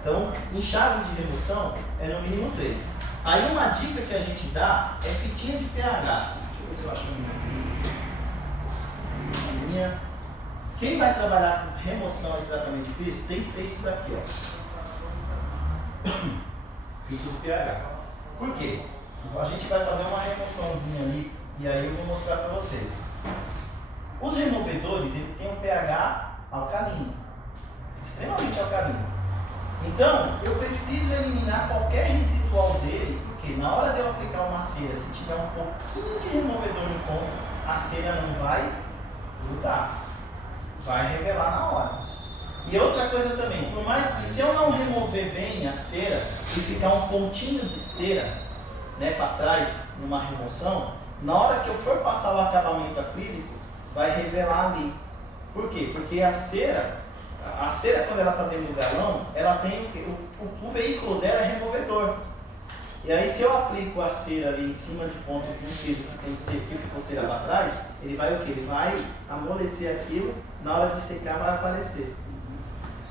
Então, enxágue de remoção é no mínimo 3. Aí uma dica que a gente dá é fitinha de pH. Deixa eu ver se eu acho uma linha. Quem vai trabalhar com remoção e tratamento de piso tem que ter isso daqui, ó. Filtro de pH. Por quê? A gente vai fazer uma remoçãozinha ali e aí eu vou mostrar para vocês. Os removedores, ele tem um pH alcalino, extremamente alcalino. Então, eu preciso eliminar qualquer residual dele, porque na hora de eu aplicar uma cera, se tiver um pouquinho de removedor no ponto, a cera não vai grudar, vai revelar na hora. E outra coisa também, por mais que se eu não remover bem a cera e ficar um pontinho de cera, né, para trás numa remoção, na hora que eu for passar o acabamento acrílico, vai revelar ali. Por quê? Porque a cera quando ela está dentro do galão, ela tem o veículo dela é removedor. E aí se eu aplico a cera ali em cima de ponto com piso que ficou cera lá atrás, ele vai o quê? Ele vai amolecer aquilo, na hora de secar vai aparecer.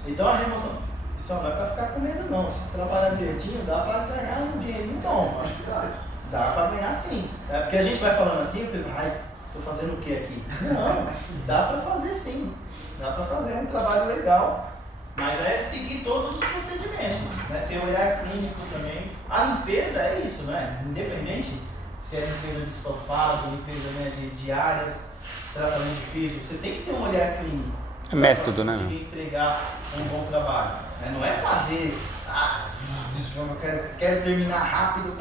Então a remoção, pessoal, não é para ficar com medo não. Se trabalhar direitinho, dá para ganhar um dinheirinho bom. Acho que dá. Dá para ganhar sim. É porque a gente vai falando assim, ai, tô fazendo o que aqui? Não, dá para fazer sim. Dá para fazer um trabalho legal, mas é seguir todos os procedimentos, né? Ter olhar clínico também. A limpeza é isso, né? Independente se é limpeza de estofado, limpeza, né, de áreas, tratamento de piso, você tem que ter um olhar clínico. É método, né? Para conseguir entregar um bom trabalho. Não é fazer, quero terminar rápido,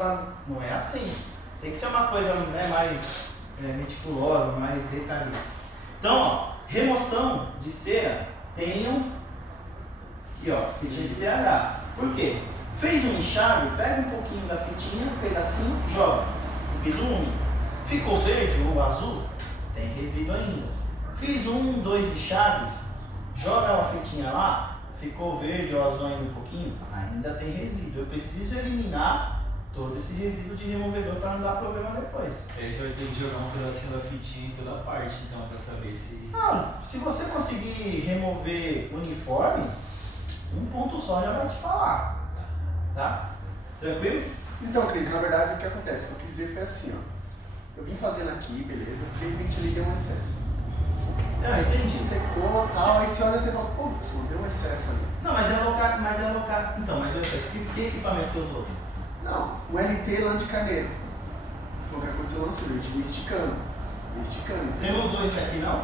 não é assim. Tem que ser uma coisa, né, mais meticulosa, mais detalhista. Então, ó, remoção de cera tem aqui, ó, fitinha de pH. Por quê? Fez um enxágue, pega um pouquinho da fitinha, um pedacinho, joga no piso úmido. Ficou verde ou azul, tem resíduo ainda. Fiz 2 enxágues, joga uma fitinha lá, ficou verde ou azul ainda um pouquinho, ainda tem resíduo. Eu preciso eliminar todo esse resíduo de removedor para não dar problema depois. Aí você vai ter que jogar um pedacinho da fitinha em toda a parte, então, para saber se... Não, se você conseguir remover uniforme, um ponto só já vai te falar. Tá? Tranquilo? Então, Cris, na verdade o que acontece? O que eu quis dizer foi assim, ó. Eu vim fazendo aqui, beleza, de repente ele deu um excesso. Entendi. Secou e tal, aí você olha e você fala, putz, deu um excesso ali. Não, mas é alocar. Então, mas eu sei, que equipamento você usou? Não, um LT lã de carneiro. Foi o que aconteceu lá no sul, a gente ia esticando. Você não usou esse aqui não?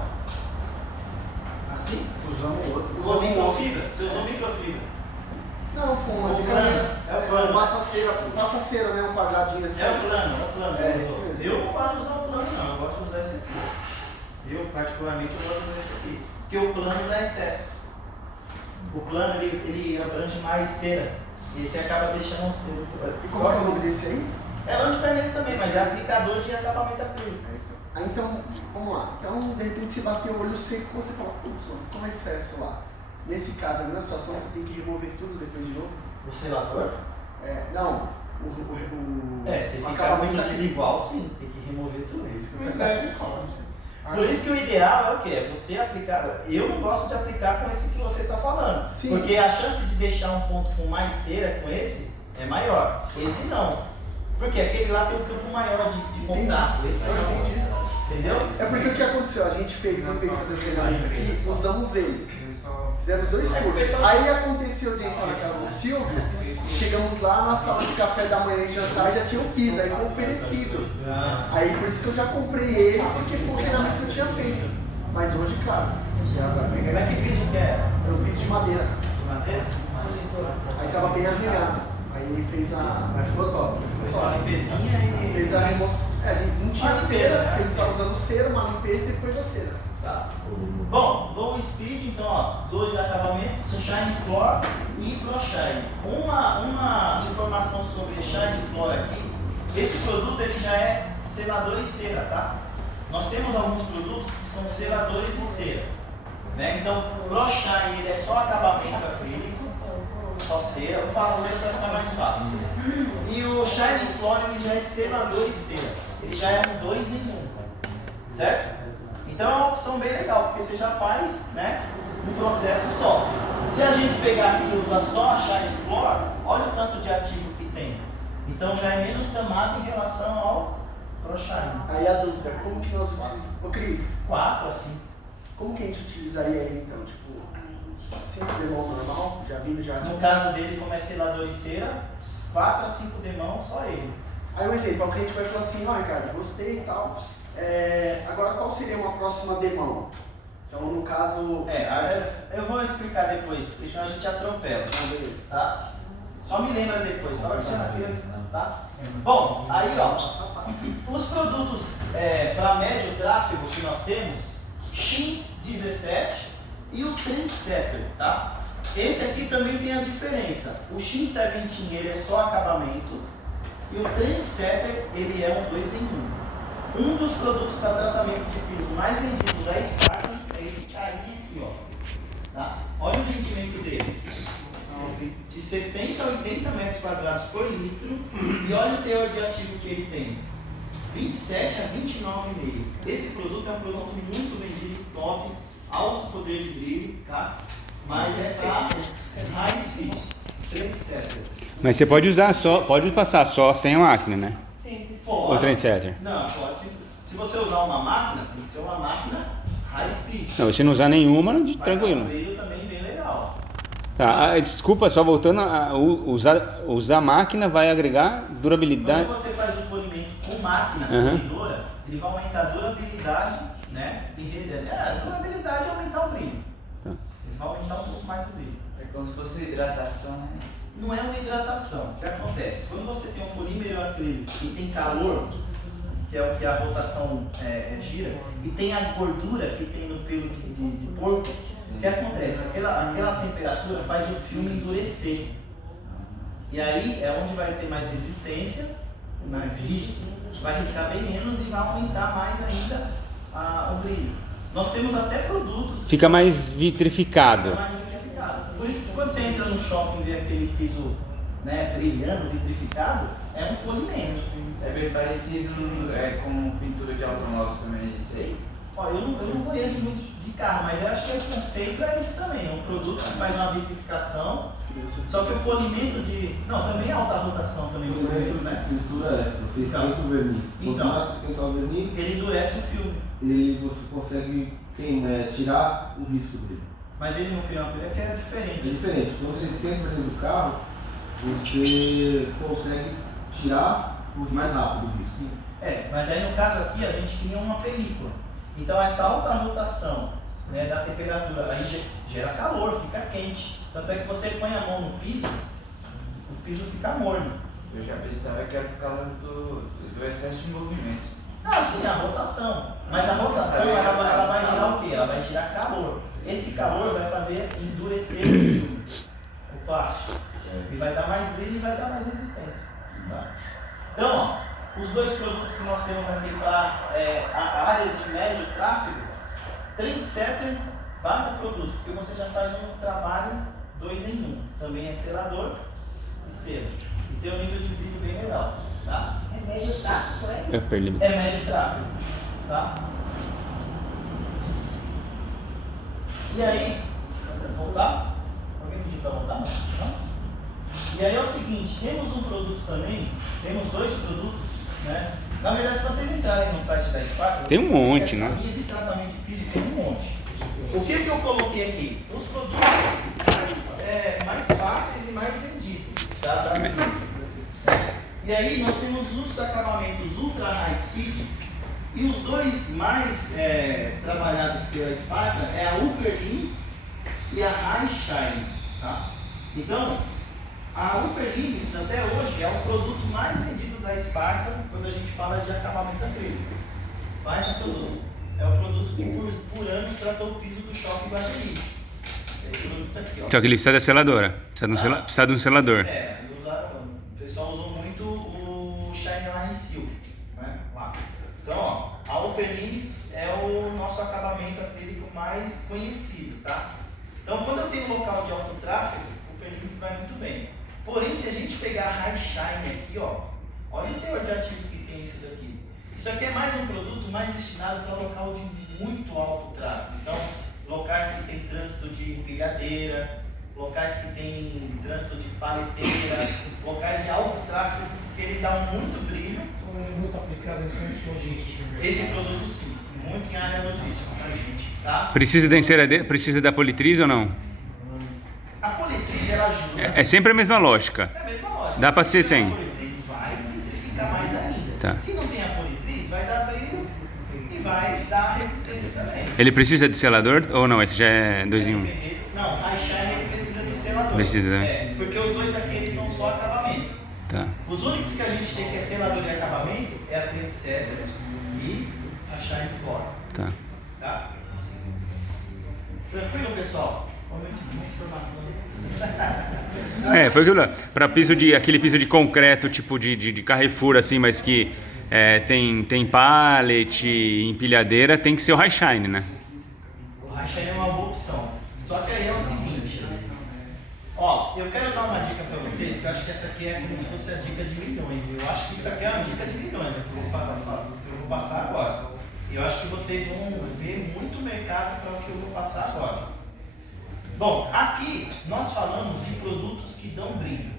Assim? Usamos outro. Usou microfibra? Você usou microfibra? Não, foi um lã de O carneiro. É o plano. Passa-cera, né? Um quadradinho assim. É o plano. É, esse mesmo. Eu não gosto de usar o plano não, eu gosto de usar esse aqui. Eu, particularmente, eu gosto de usar esse aqui. Porque o plano dá excesso. O plano, ele abrange mais cera. E esse acaba deixando um cera. E como é o nome desse aí? É lã de carneiro também, mas é aplicador de acabamento acrílico. Então, vamos lá. Então, de repente, você bateu o olho seco e você fala, putz, mano, ficou um excesso lá. Nesse caso, na situação, você tem que remover tudo depois de novo? O selador? Não. Se ficar muito desigual, sim, tem que remover tudo. É isso que eu Pois quero é. dizer. Por isso que o ideal é o quê? É você aplicar. Eu não gosto de aplicar com esse que você está falando. Sim. Porque a chance de deixar um ponto com mais cera com esse é maior. Esse não. Porque aquele lá tem um campo maior de contato. Esse Entendi. não. Entendeu? É porque o que aconteceu? A gente fez, quando veio fazer o treinamento aqui, usamos ele. Fizemos 2 cursos. Aí aconteceu de entrar na casa do Silvio, chegamos lá na sala de café da manhã e jantar, já tinha o piso, aí foi oferecido. Aí por isso que eu já comprei ele, porque foi o treinamento que eu tinha feito. Mas hoje, claro, já agora pegar Mas que piso que era? Era um piso de madeira. De madeira? Aí tava bem arranhado. Aí ele fez a. Mas ficou top. Foi só a limpezinha e. Fez a remoção. A gente não tinha Uma cera, cera, porque ele estava usando cera, uma limpeza e depois a cera. Tá. Bom, low speed, então, ó, 2 acabamentos, shine floor e pro shine. Uma informação sobre shine floor aqui, esse produto ele já é selador e cera, tá? Nós temos alguns produtos que são seladores e cera, né? Então, pro shine ele é só acabamento acrílico, só cera, eu vou falar cera para ficar mais fácil. E o shine floor ele já é selador e cera. ele já é um 2 em 1, certo? Então é uma opção bem legal, porque você já faz, né, um processo só. Se a gente pegar aqui e usar só a Shine Floor, olha o tanto de ativo que tem. Então já é menos camada em relação ao ProShine. Aí a dúvida, como que nós utilizamos? Ô Cris, 4 assim. como que a gente utilizaria ele então? Tipo, 5 demão normal, já vindo já No caso dele, como é selador e cera, 4 a 5 demãos, só ele. Aí um exemplo, o cliente vai falar assim, ó Ricardo, gostei e tal. Agora qual seria uma próxima demão? Então no caso. Eu vou explicar depois, porque senão a gente atropela. Beleza. Tá? Só me lembra depois, só que chama aqui, tá? Bom, aí ó, os produtos para médio tráfego que nós temos, Shin 17 e o Trendsetter, tá? Esse aqui também tem a diferença. O Shin 17 ele é só acabamento e o Trendsetter ele é um 2 em 1. Um dos produtos para tratamento de piso mais vendidos da Spartan é esse carinha aqui, ó. Tá? Olha o rendimento dele. De 70 a 80 metros quadrados por litro e olha o teor de ativo que ele tem. 27 a 29,5. Esse produto é um produto muito vendido, top, alto poder de brilho, tá? Mas é para high speed, Trendsetter. Mas você pode usar só, pode passar só sem a máquina, né? Pode. O Trendsetter. Não, pode. Se você usar uma máquina, tem que ser uma máquina high speed. Não, se não usar nenhuma, Vai tranquilo. dar um brilho também bem legal. Tá, desculpa, só voltando, usar a máquina vai agregar durabilidade. Quando você faz o polimento com máquina Uhum. polidora, ele vai aumentar a durabilidade, né? E a durabilidade é aumentar o brilho. Tá. Ele vai aumentar um pouco mais o brilho. É como se fosse hidratação, né? Não é uma hidratação. O que acontece? Quando você tem um polímero acrílico e tem calor, que é o que a rotação gira, e tem a gordura que tem no pelo de porco, o que acontece? Aquela temperatura faz o filme endurecer. E aí é onde vai ter mais resistência, mais rígido, vai riscar bem menos e vai aumentar mais ainda o brilho. Nós temos até produtos... Fica mais vitrificado. Fica mais vitrificado. Por isso que quando você entra no shopping e vê aquele piso, né, brilhando, vitrificado, é um polimento. É bem parecido com pintura de automóveis também, isso aí. Ó, eu não conheço muito de carro, mas eu acho que o conceito é esse também. É um produto que faz uma vitrificação, só que o polimento de... Não, também é alta rotação também o polimento, né? Pintura você esquenta o verniz. Quanto mais você esquentar o verniz, ele endurece o filme. Você consegue tirar o risco dele. Mas ele não cria uma pilha que é diferente. É diferente. Quando você esquenta o verniz do carro, você consegue tirar mais rápido o risco. Mas aí no caso aqui a gente cria uma película. Então essa alta rotação, né, da temperatura aí gera calor, fica quente. Tanto é que você põe a mão no piso, o piso fica morno. Eu já pensava que era por causa do excesso de movimento. Ah, sim, a rotação. Mas a rotação ela vai gerar o quê? Ela vai gerar calor. Esse calor vai fazer endurecer o plástico. E vai dar mais brilho e vai dar mais resistência. Então, ó, os dois produtos que nós temos aqui para áreas de médio tráfego, Trendsetter bata produto, porque você já faz um trabalho 2 em 1. Também é selador e cera. E tem um nível de brilho bem legal. Tá? É médio tráfego, é? É médio tráfego. Tá? E aí, voltar? Alguém pediu para voltar? Não? E aí é o seguinte, temos um produto também, temos dois produtos, né? Na verdade, se vocês entrarem no site da Spartan, tem um monte, né? De tratamento de piso tem um monte. O que eu coloquei aqui? Os produtos mais fáceis e mais vendidos, tá? Das indústrias. E aí nós temos os acabamentos Ultra High Speed e os dois mais trabalhados pela Spartan é a Upper Limits e a High Shine, tá? Então, a Upper Limits até hoje é o produto mais vendido da Spartan quando a gente fala de acabamento acrílico. Mais um produto. É o produto que por anos tratou o piso do shopping Guatemi. Esse produto aqui, ó. Só que ele precisa da seladora. Precisa de um selador. O pessoal usou muito o Shine Line Silk, né? Lá. Então, ó, a Upper Limits é o nosso acabamento acrílico mais conhecido, tá? Então, quando eu tenho um local de alto tráfego, o Upper Limits vai muito bem. Porém, se a gente pegar a High Shine aqui, ó, olha o teor de ativo que tem isso daqui. Isso aqui é mais um produto mais destinado para local de muito alto tráfego. Então, locais que tem trânsito de empilhadeira, locais que tem trânsito de paleteira, locais de alto tráfego, que ele dá muito brilho. É muito aplicado em centros logísticos. Esse produto sim, muito em área logística, tá, gente? Tá? Precisa da politriz ou não? A politriz, ela ajuda. É sempre a mesma lógica. É a mesma lógica. Dá para ser Se sem. a politriz vai vitrificar mais ainda. Tá. Se não tem a politriz, vai dar brilho e vai dar resistência também. Ele precisa de selador ou não? Esse já é 2 em 1? Não, high shine ele precisa de selador. Precisa, né? É, porque os dois aqui eles são só acabamento. Tá. Os únicos que a gente tem que é selador de acabamento é a Trendsetter e a Shine Flora. Tá. Tá? Tranquilo, pessoal? Momento de informação. Foi aquilo lá. Para aquele piso de concreto, tipo de Carrefour, assim, mas que tem pallet, empilhadeira, tem que ser o high shine, né? O high shine é uma boa opção. Só que aí é o seguinte. Ó, eu quero dar uma dica para vocês, que eu acho que essa aqui é como se fosse a dica de milhões. Eu acho que isso aqui é uma dica de milhões, que eu vou passar agora. Eu acho que vocês vão ver muito mercado para o que eu vou passar agora. Bom, aqui nós falamos de produtos que dão brilho.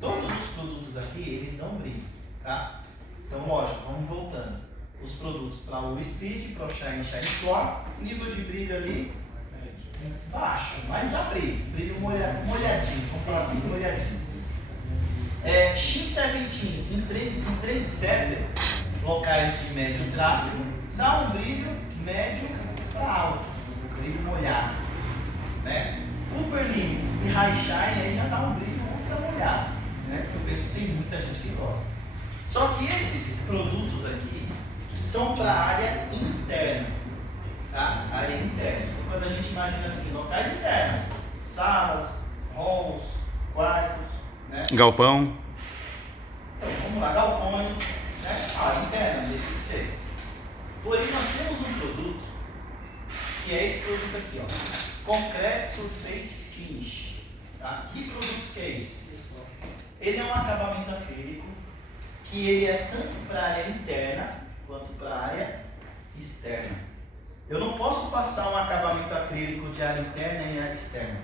Todos os produtos aqui, eles dão brilho, tá? Então, lógico, vamos voltando. Os produtos para o Speed, para o Shine Floor, nível de brilho ali baixo, mas dá brilho. Brilho molhadinho, vamos falar assim, molhadinho. X17 em Trendsetter, locais de médio tráfego, dá um brilho médio para alto, brilho molhado, né? Upper Limits e High Shine aí já dá um brilho ultra molhado, né? Porque eu penso que tem muita gente que gosta. Só que esses produtos aqui são para a área interna, tá? Área interna. Então, quando a gente imagina assim, locais internos, salas, halls, quartos, né? Galpão. Então, vamos lá, galpões, né? Área interna, deixa de ser. Porém, nós temos um produto, que é esse produto aqui, ó. Concrete Surface Finish. Tá? Que produto que é esse? Ele é um acabamento acrílico, que ele é tanto para a área interna, quanto para a área externa. Eu não posso passar um acabamento acrílico de área interna e área externa.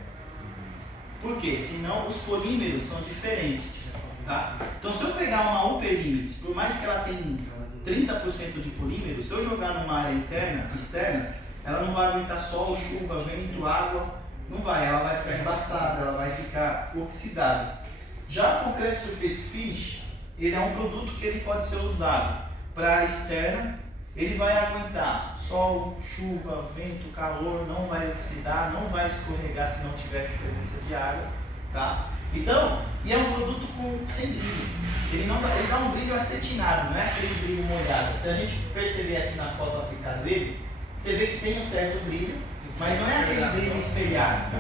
Por quê? Senão os polímeros são diferentes. Tá? Então, se eu pegar uma Upper Limits, por mais que ela tenha 30% de polímero, se eu jogar numa área interna, externa, ela não vai aguentar sol, chuva, vento, água, não vai, ela vai ficar embaçada, ela vai ficar oxidada. Já o Concrete Surface Finish, ele é um produto que ele pode ser usado para a área externa, ele vai aguentar sol, chuva, vento, calor, não vai oxidar, não vai escorregar se não tiver presença de água, tá? Então, e é um produto sem brilho. Ele dá um brilho acetinado, não é aquele brilho molhado. Se a gente perceber aqui na foto aplicado ele, você vê que tem um certo brilho, mas não é aquele brilho espelhado.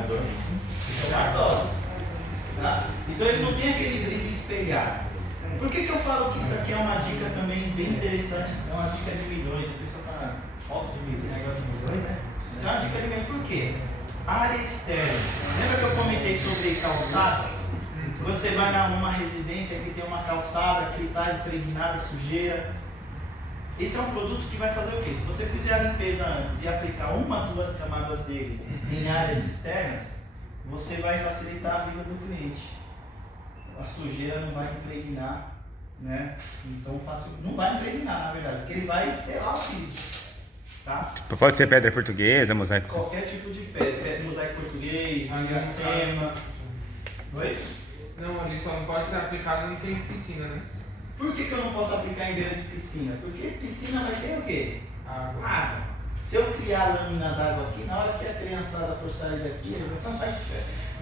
Isso é cardosa. Tá? Então ele não tem aquele brilho espelhado. Por que eu falo que isso aqui é uma dica também bem interessante? É uma dica de milhões, a pessoa está falta de milhões, né? Isso é uma dica de milhões. Por quê? Área externa. Lembra que eu comentei sobre calçada? Quando você vai numa residência que tem uma calçada que está impregnada de sujeira, esse é um produto que vai fazer o quê? Se você fizer a limpeza antes e aplicar 1 ou 2 camadas dele em áreas externas, você vai facilitar a vida do cliente. A sujeira não vai impregnar, né? Então não vai impregnar, na verdade, porque ele vai selar o piso. Tá? Pode ser pedra portuguesa, mosaico. Qualquer tipo de pedra, mosaico português, miracema. Oi? Não, ele só não pode ser aplicado não tem piscina, né? Por que eu não posso aplicar em beira de piscina? Porque piscina vai ter o quê? Água. Se eu criar lâmina d'água aqui, na hora que a criançada for sair daqui,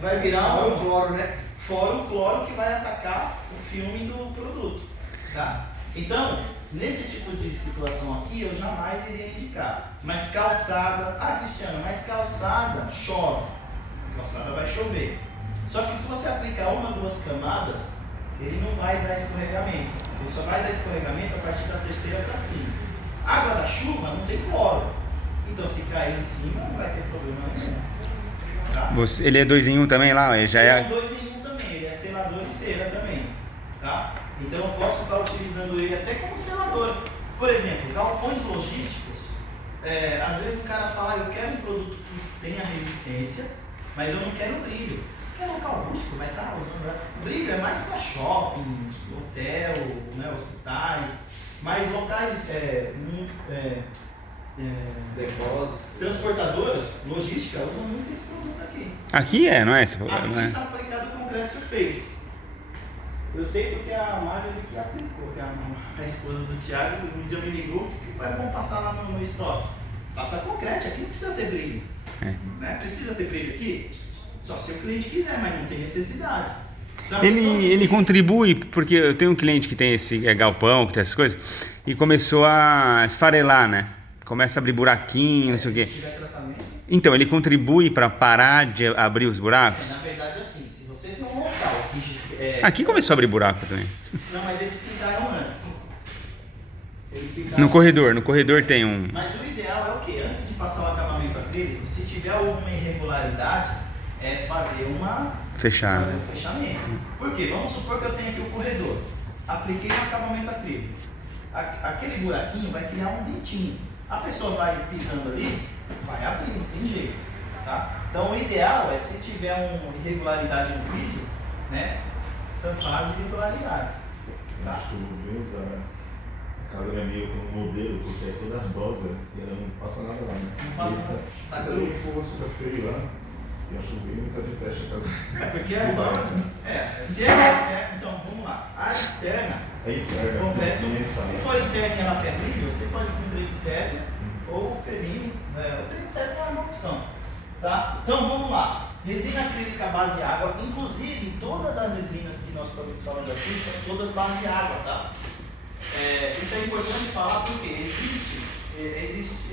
vai virar um cloro, né? Fora o cloro que vai atacar o filme do produto. Tá? Então, nesse tipo de situação aqui, eu jamais iria indicar. Mas calçada... Ah, Cristiano, mas calçada chove. Calçada vai chover. Só que se você aplicar 1 ou 2 camadas, ele não vai dar escorregamento. Ele só vai dar escorregamento a partir da 3ª para cima. Água da chuva não tem cloro. Então, se cair em cima, não vai ter problema nenhum. Tá? Ele é 2 em 1 também lá? Ele já é 2 em 1 também. Ele é selador e cera também. Tá? Então, eu posso estar utilizando ele até como selador. Por exemplo, galpões logísticos, às vezes o cara fala, eu quero um produto que tenha resistência, mas eu não quero brilho. Porque local rústico vai estar usando. Brilho é mais para shopping, hotel, né, hospitais, mas locais Depósito. transportadoras, logística, usam muito esse produto aqui. Aqui não é? Você falou, Aqui não é? está aplicado o concreto surface. Eu sei porque a Marjorie que aplicou, que a esposa do Thiago, um dia me ligou, que é bom passar lá no estoque. Passa concreto, aqui não precisa ter brilho. Né? Precisa ter brilho aqui? Só se o cliente quiser, mas não tem necessidade. Então, Ele contribui, porque eu tenho um cliente que tem esse galpão, que tem essas coisas, e começou a esfarelar, né? Começa a abrir buraquinho, não sei o quê. Se tiver tratamento. Então, ele contribui para parar de abrir os buracos? Na verdade, assim, se você tem um local que... Aqui começou a abrir buraco também. Não, mas eles pintaram antes. No corredor tem um... Mas o ideal é o quê? Antes de passar o acabamento acrílico, se tiver alguma irregularidade, é fazer Fechado. fazer um fechamento. Por quê? Vamos supor que eu tenho aqui o corredor. Apliquei um acabamento acrílico. Aquele buraquinho vai criar um dentinho. A pessoa vai pisando ali, vai abrir, não tem jeito. Tá? Então o ideal é, se tiver uma irregularidade no piso, né, tampar as irregularidades. Eu acho que eu vou usar a casa da minha amiga como modelo, porque é toda ardosa e ela não passa nada lá, né? Não passa nada. Tá Mas eu for super feio lá, e acho bem muito de teste a casa. Porque é ardosa. Se é externa, então vamos lá. A externa, É interna, acontece, se se for interna e ela quer brilho, você pode ir com 37 ou perímetros, né? O 37 é uma opção. Tá? Então vamos lá. Resina acrílica base água, inclusive todas as resinas que nós estamos falando aqui são todas base água, tá? Isso é importante falar porque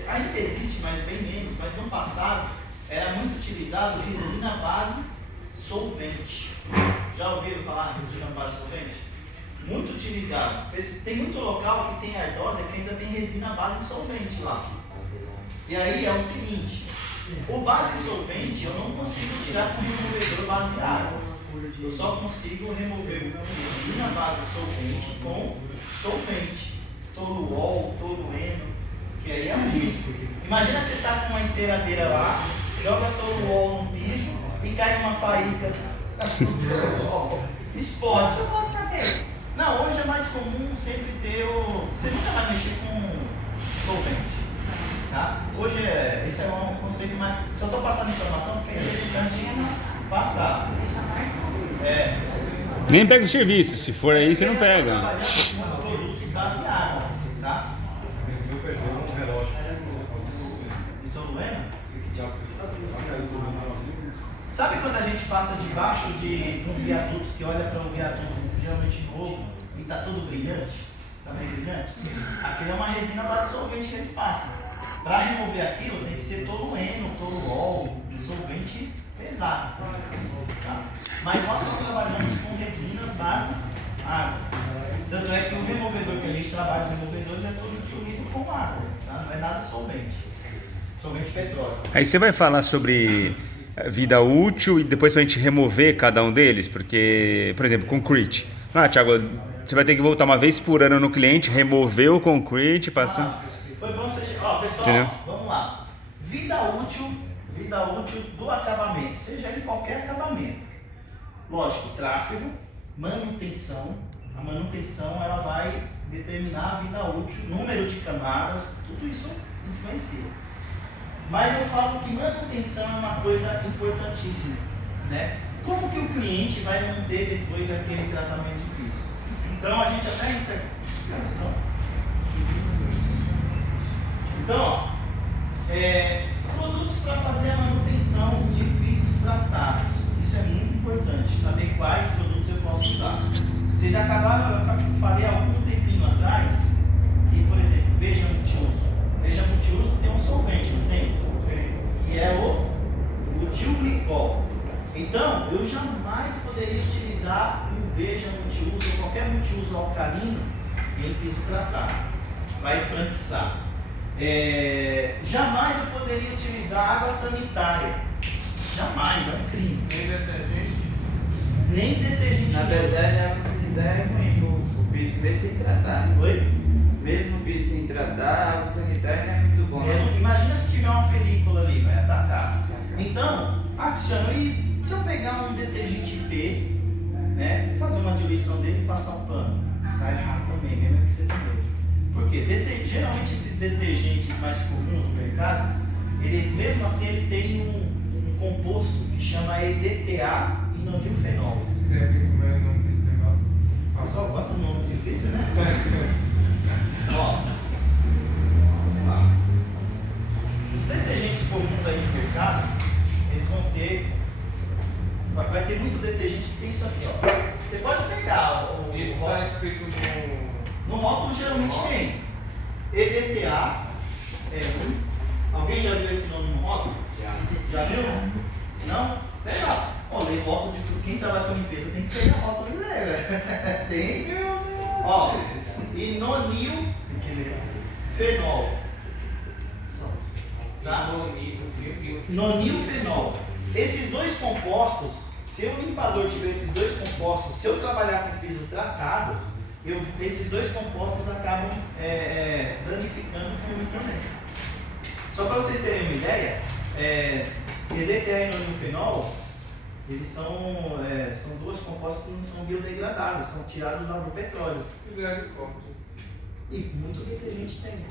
ainda existe, mas bem menos, mas no passado era muito utilizado resina base solvente. Já ouviram falar em resina base solvente? Muito utilizado. Tem muito local que tem ardósia que ainda tem resina base solvente lá. E aí é o seguinte, o base solvente eu não consigo tirar com o removedor base água. Eu só consigo remover resina base solvente com solvente. Toluol, tolueno, que aí é um risco. Imagina você tá com uma enceradeira lá, joga toluol no piso e cai uma faísca. Explode. Eu vou saber. Não, hoje é mais comum sempre ter o... Você nunca vai mexer com solvente. Tá? Hoje esse é um conceito mais... Só estou passando informação porque é interessante passar. Nem pega o serviço, se for aí você não pega. Produtos baseados, tá? Então, doendo? Sabe quando a gente passa debaixo de uns viadutos que olha para um viaduto geralmente novo e está todo brilhante? Está bem brilhante? Aquilo é uma resina base solvente que eles passam. Para remover aquilo tem que ser tolueno, toluol, solvente pesado. Tá? Mas nós só trabalhamos com resinas base água. Tanto é que o removedor que a gente trabalha, os removedores, é todo diluído com água. Tá? Não é nada solvente. Solvente petróleo. Aí você vai falar sobre vida útil e depois pra gente remover cada um deles, porque, por exemplo, concrete. Thiago, você vai ter que voltar uma vez por ano no cliente, remover o concrete, passar... Foi bom você... Pessoal, entendeu? Vamos lá. Vida útil do acabamento, seja ele qualquer acabamento. Lógico, tráfego, manutenção. A manutenção ela vai determinar a vida útil, número de camadas, tudo isso influencia. Mas eu falo que manutenção é uma coisa importantíssima, né? Como que o cliente vai manter depois aquele tratamento de piso? Então a gente até Então, produtos para fazer a manutenção de pisos tratados. Isso é muito importante, saber quais produtos eu posso usar. Vocês acabaram, eu falei há algum tempinho atrás, que, por exemplo, Veja Multiuso. Veja Multiuso tem um solvente, não tem? Que é o diuglicol. Então, eu jamais poderia utilizar um Veja Multiuso ou qualquer multiuso alcalino em piso tratado. Vai esbranquiçar. Jamais eu poderia utilizar água sanitária. Jamais, é um crime. Nem detergente? Nem detergente. Na verdade, a água sanitária é ruim pro piso desse sem tratar. Oi? Mesmo o piso sem tratar, a água sanitária não é muito bom. Mesmo, imagina se tiver uma película ali, vai atacar. Então, Cristiano, e se eu pegar um detergente P, né, fazer uma diluição dele e passar um pano? Tá errado também, mesmo que você tenha. Por quê? Geralmente esses detergentes mais comuns no mercado, ele, mesmo assim ele tem um composto que chama EDTA e nonilfenol. Escreve como é o nome desse negócio. Pessoal, gosta do nome difícil, né? Ó, vamos lá. Os detergentes comuns aí no mercado, eles vão ter. Vai ter muito detergente que tem isso aqui, ó. Você pode pegar o. Isso está escrito No rótulo geralmente tem. EDTA é um. Alguém já viu esse nome no rótulo? Já viu? Não? Legal. Ó, lê o rótulo de quem trabalha com limpeza tem que pegar o rótulo e ler, velho. Tem. Ó, e nonilfenol. Tá? Nonilfenol. Esses dois compostos, se o limpador tiver esses dois compostos, se eu trabalhar com piso tratado, esses dois compostos acabam danificando o filme também. Só para vocês terem uma ideia, EDTA e nonilfenol, eles são dois compostos que não são biodegradáveis, são tirados do petróleo. E muito detergente tem.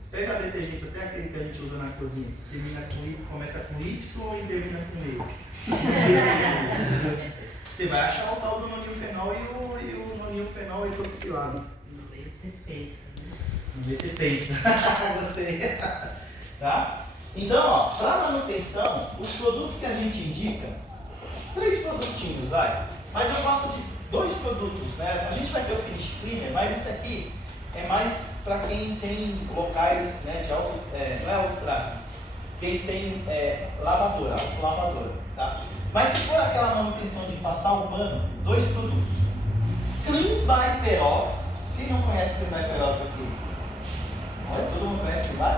Você pega detergente, até aquele que a gente usa na cozinha, termina com I, começa com Y e termina com E. Você vai achar o tal do nonilfenol e o nonilfenol hidroxilado. Não vê, você pensa, né? Não vê, você pensa. Gostei. Tá? Então, ó, para manutenção, os produtos que a gente indica, 3 produtinhos, vai. Mas eu gosto de 2 produtos, né? A gente vai ter o Finish Cleaner, mas esse aqui é mais para quem tem locais, né, de alto, não é alto tráfego, quem tem lavadora, autolavadora, tá? Mas se for aquela manutenção de passar o pano, 2 produtos. Clean by Perox. Quem não conhece Clean by Perox aqui? Olha, todo mundo conhece Clean by?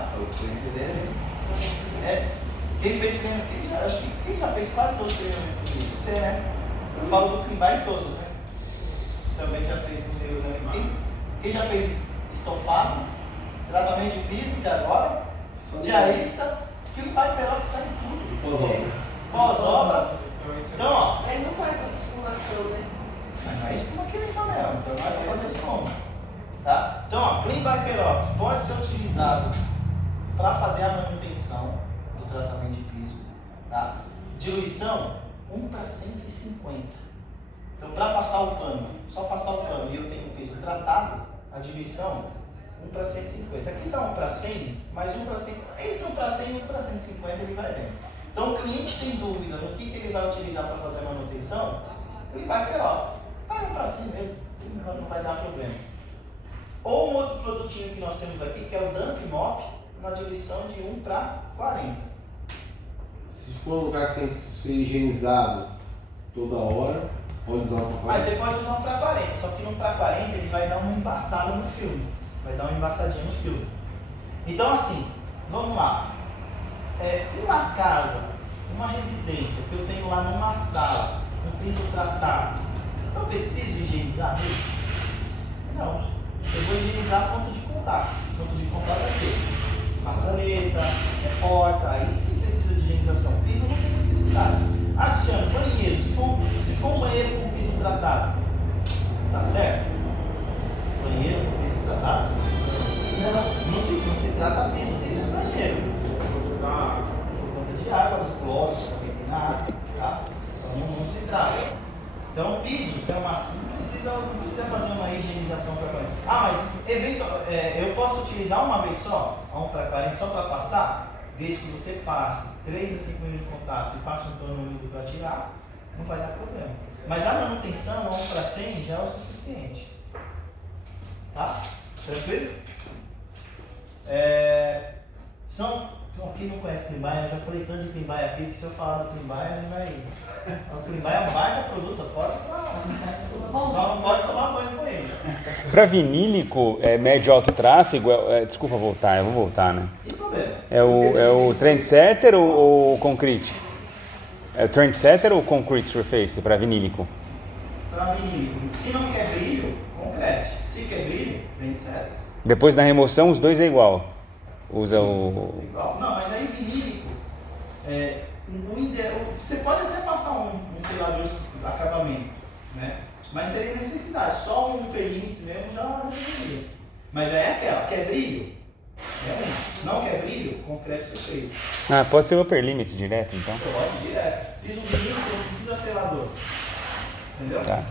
Beleza? Quem fez treinamento, acho que quem já fez quase todos os treinamentos comigo? Você, né? Eu falo do Clean by todos, né? Também já fez comigo também. Quem já fez estofado, tratamento de piso, que agora, diarista, Clean by Perox sai tudo. Pós-obra. Então, ó. Ele não faz muita espumação, né? Mas é espuma química mesmo, então não é para fazer espuma. Tá? Então, ó, Clean by Perox pode ser utilizado para fazer a manutenção do tratamento de piso. Tá? Diluição 1:150. Então, para passar o pano, só passar o pano e eu tenho o piso tratado, a diluição 1:150. Aqui está 1:100, mas 1:100, entre 1:100 e 1:150 ele vai bem. Então, o cliente tem dúvida no que ele vai utilizar para fazer a manutenção, ele vai Perox. Vai 1:100 mesmo, não vai dar problema. Ou um outro produtinho que nós temos aqui, que é o Dump Mop, na diluição de 1:40. Se for um lugar que tem que ser higienizado toda hora, pode usar um Mas você pode usar 1:40, só que no 1:40 ele vai dar uma embaçada no filme. Vai dar uma embaçadinha no filme. Então, assim, vamos lá. Uma casa, uma residência que eu tenho lá numa sala, com piso tratado, eu preciso higienizar mesmo? Não. Eu vou higienizar ponto de contato. Ponto de contato é o quê? Maçaneta, porta, aí sim precisa de higienização. Piso não tem necessidade. Cristiano, banheiro, se for um banheiro com piso tratado, tá certo? Banheiro com piso tratado? Não se trata piso de banheiro. Por conta de água, do cloro, também tem na água, tá? Então não se trata. Então, piso, não precisa fazer uma higienização para 40. Mas eu posso utilizar uma vez só, a 1:40, só para passar? Desde que você passe 3 a 5 minutos de contato e passe um pano úmido para tirar, não vai dar problema. Mas a manutenção, a 1:100 já é o suficiente. Tá? Tranquilo? Quem não conhece Clean by, eu já falei tanto de Clean by aqui, que se eu falar do Clean by, a gente vai. O Clean by é um baita produto, pode tomar. Só não pode tomar banho com ele. Para vinílico, médio alto tráfego, desculpa voltar, eu vou voltar, né? Sem problema. É o Trendsetter ou o Concrete? É o Trendsetter ou o Concrete Surface para vinílico? Para vinílico, se não quer brilho, Concrete. Se quer brilho, Trendsetter. Depois da remoção, os dois é igual. Usa o... Igual. Não, mas aí vinílico, você pode até passar um selador de acabamento, né? Mas teria necessidade, só um hiperlimits mesmo já resolveria. Mas aí é aquela, quer brilho? Não quer brilho? Concreto surpresa. Ah, pode ser o upper limits direto, então. Pode, direto. Fiz um vinílico, não precisa selador. Entendeu? Tá.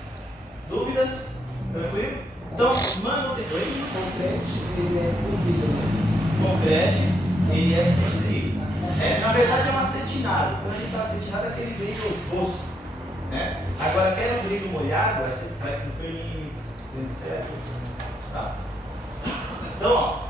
Dúvidas? Tranquilo? Então, manutenção. Concrete, ele é com brilho, né? Concrete, ele é sem brilho. Na verdade é um acetinado. Quando ele está acetinado é aquele brilho fosco. Né? Agora, quer um brilho molhado, aí você vai com perlimits, etc. Tá? Então, ó,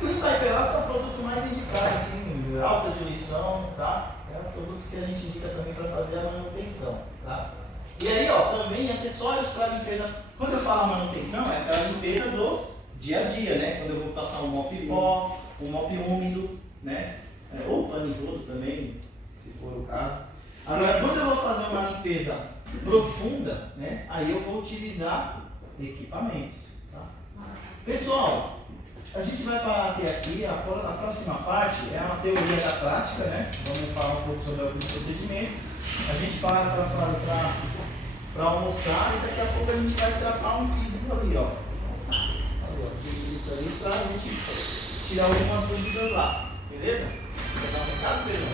Clean by Pelotas é o produto mais indicado, assim, alta diluição, tá? É um produto que a gente indica também para fazer a manutenção, tá? E aí, ó, também acessórios para limpeza. Quando eu falo manutenção, é aquela limpeza do dia a dia, né? Quando eu vou passar um mop pó, um mop úmido, né? Ou pano e rodo também, se for o caso. Agora, quando eu vou fazer uma limpeza profunda, né? Aí eu vou utilizar equipamentos, tá? Pessoal, a gente vai parar até aqui. A próxima parte é uma teoria da prática, né? Vamos falar um pouco sobre alguns procedimentos. A gente para para almoçar e daqui a pouco a gente vai tratar um piso ali, ó. Ali para a gente tirar algumas dúvidas lá, beleza? Quer dar um recado, Pedro?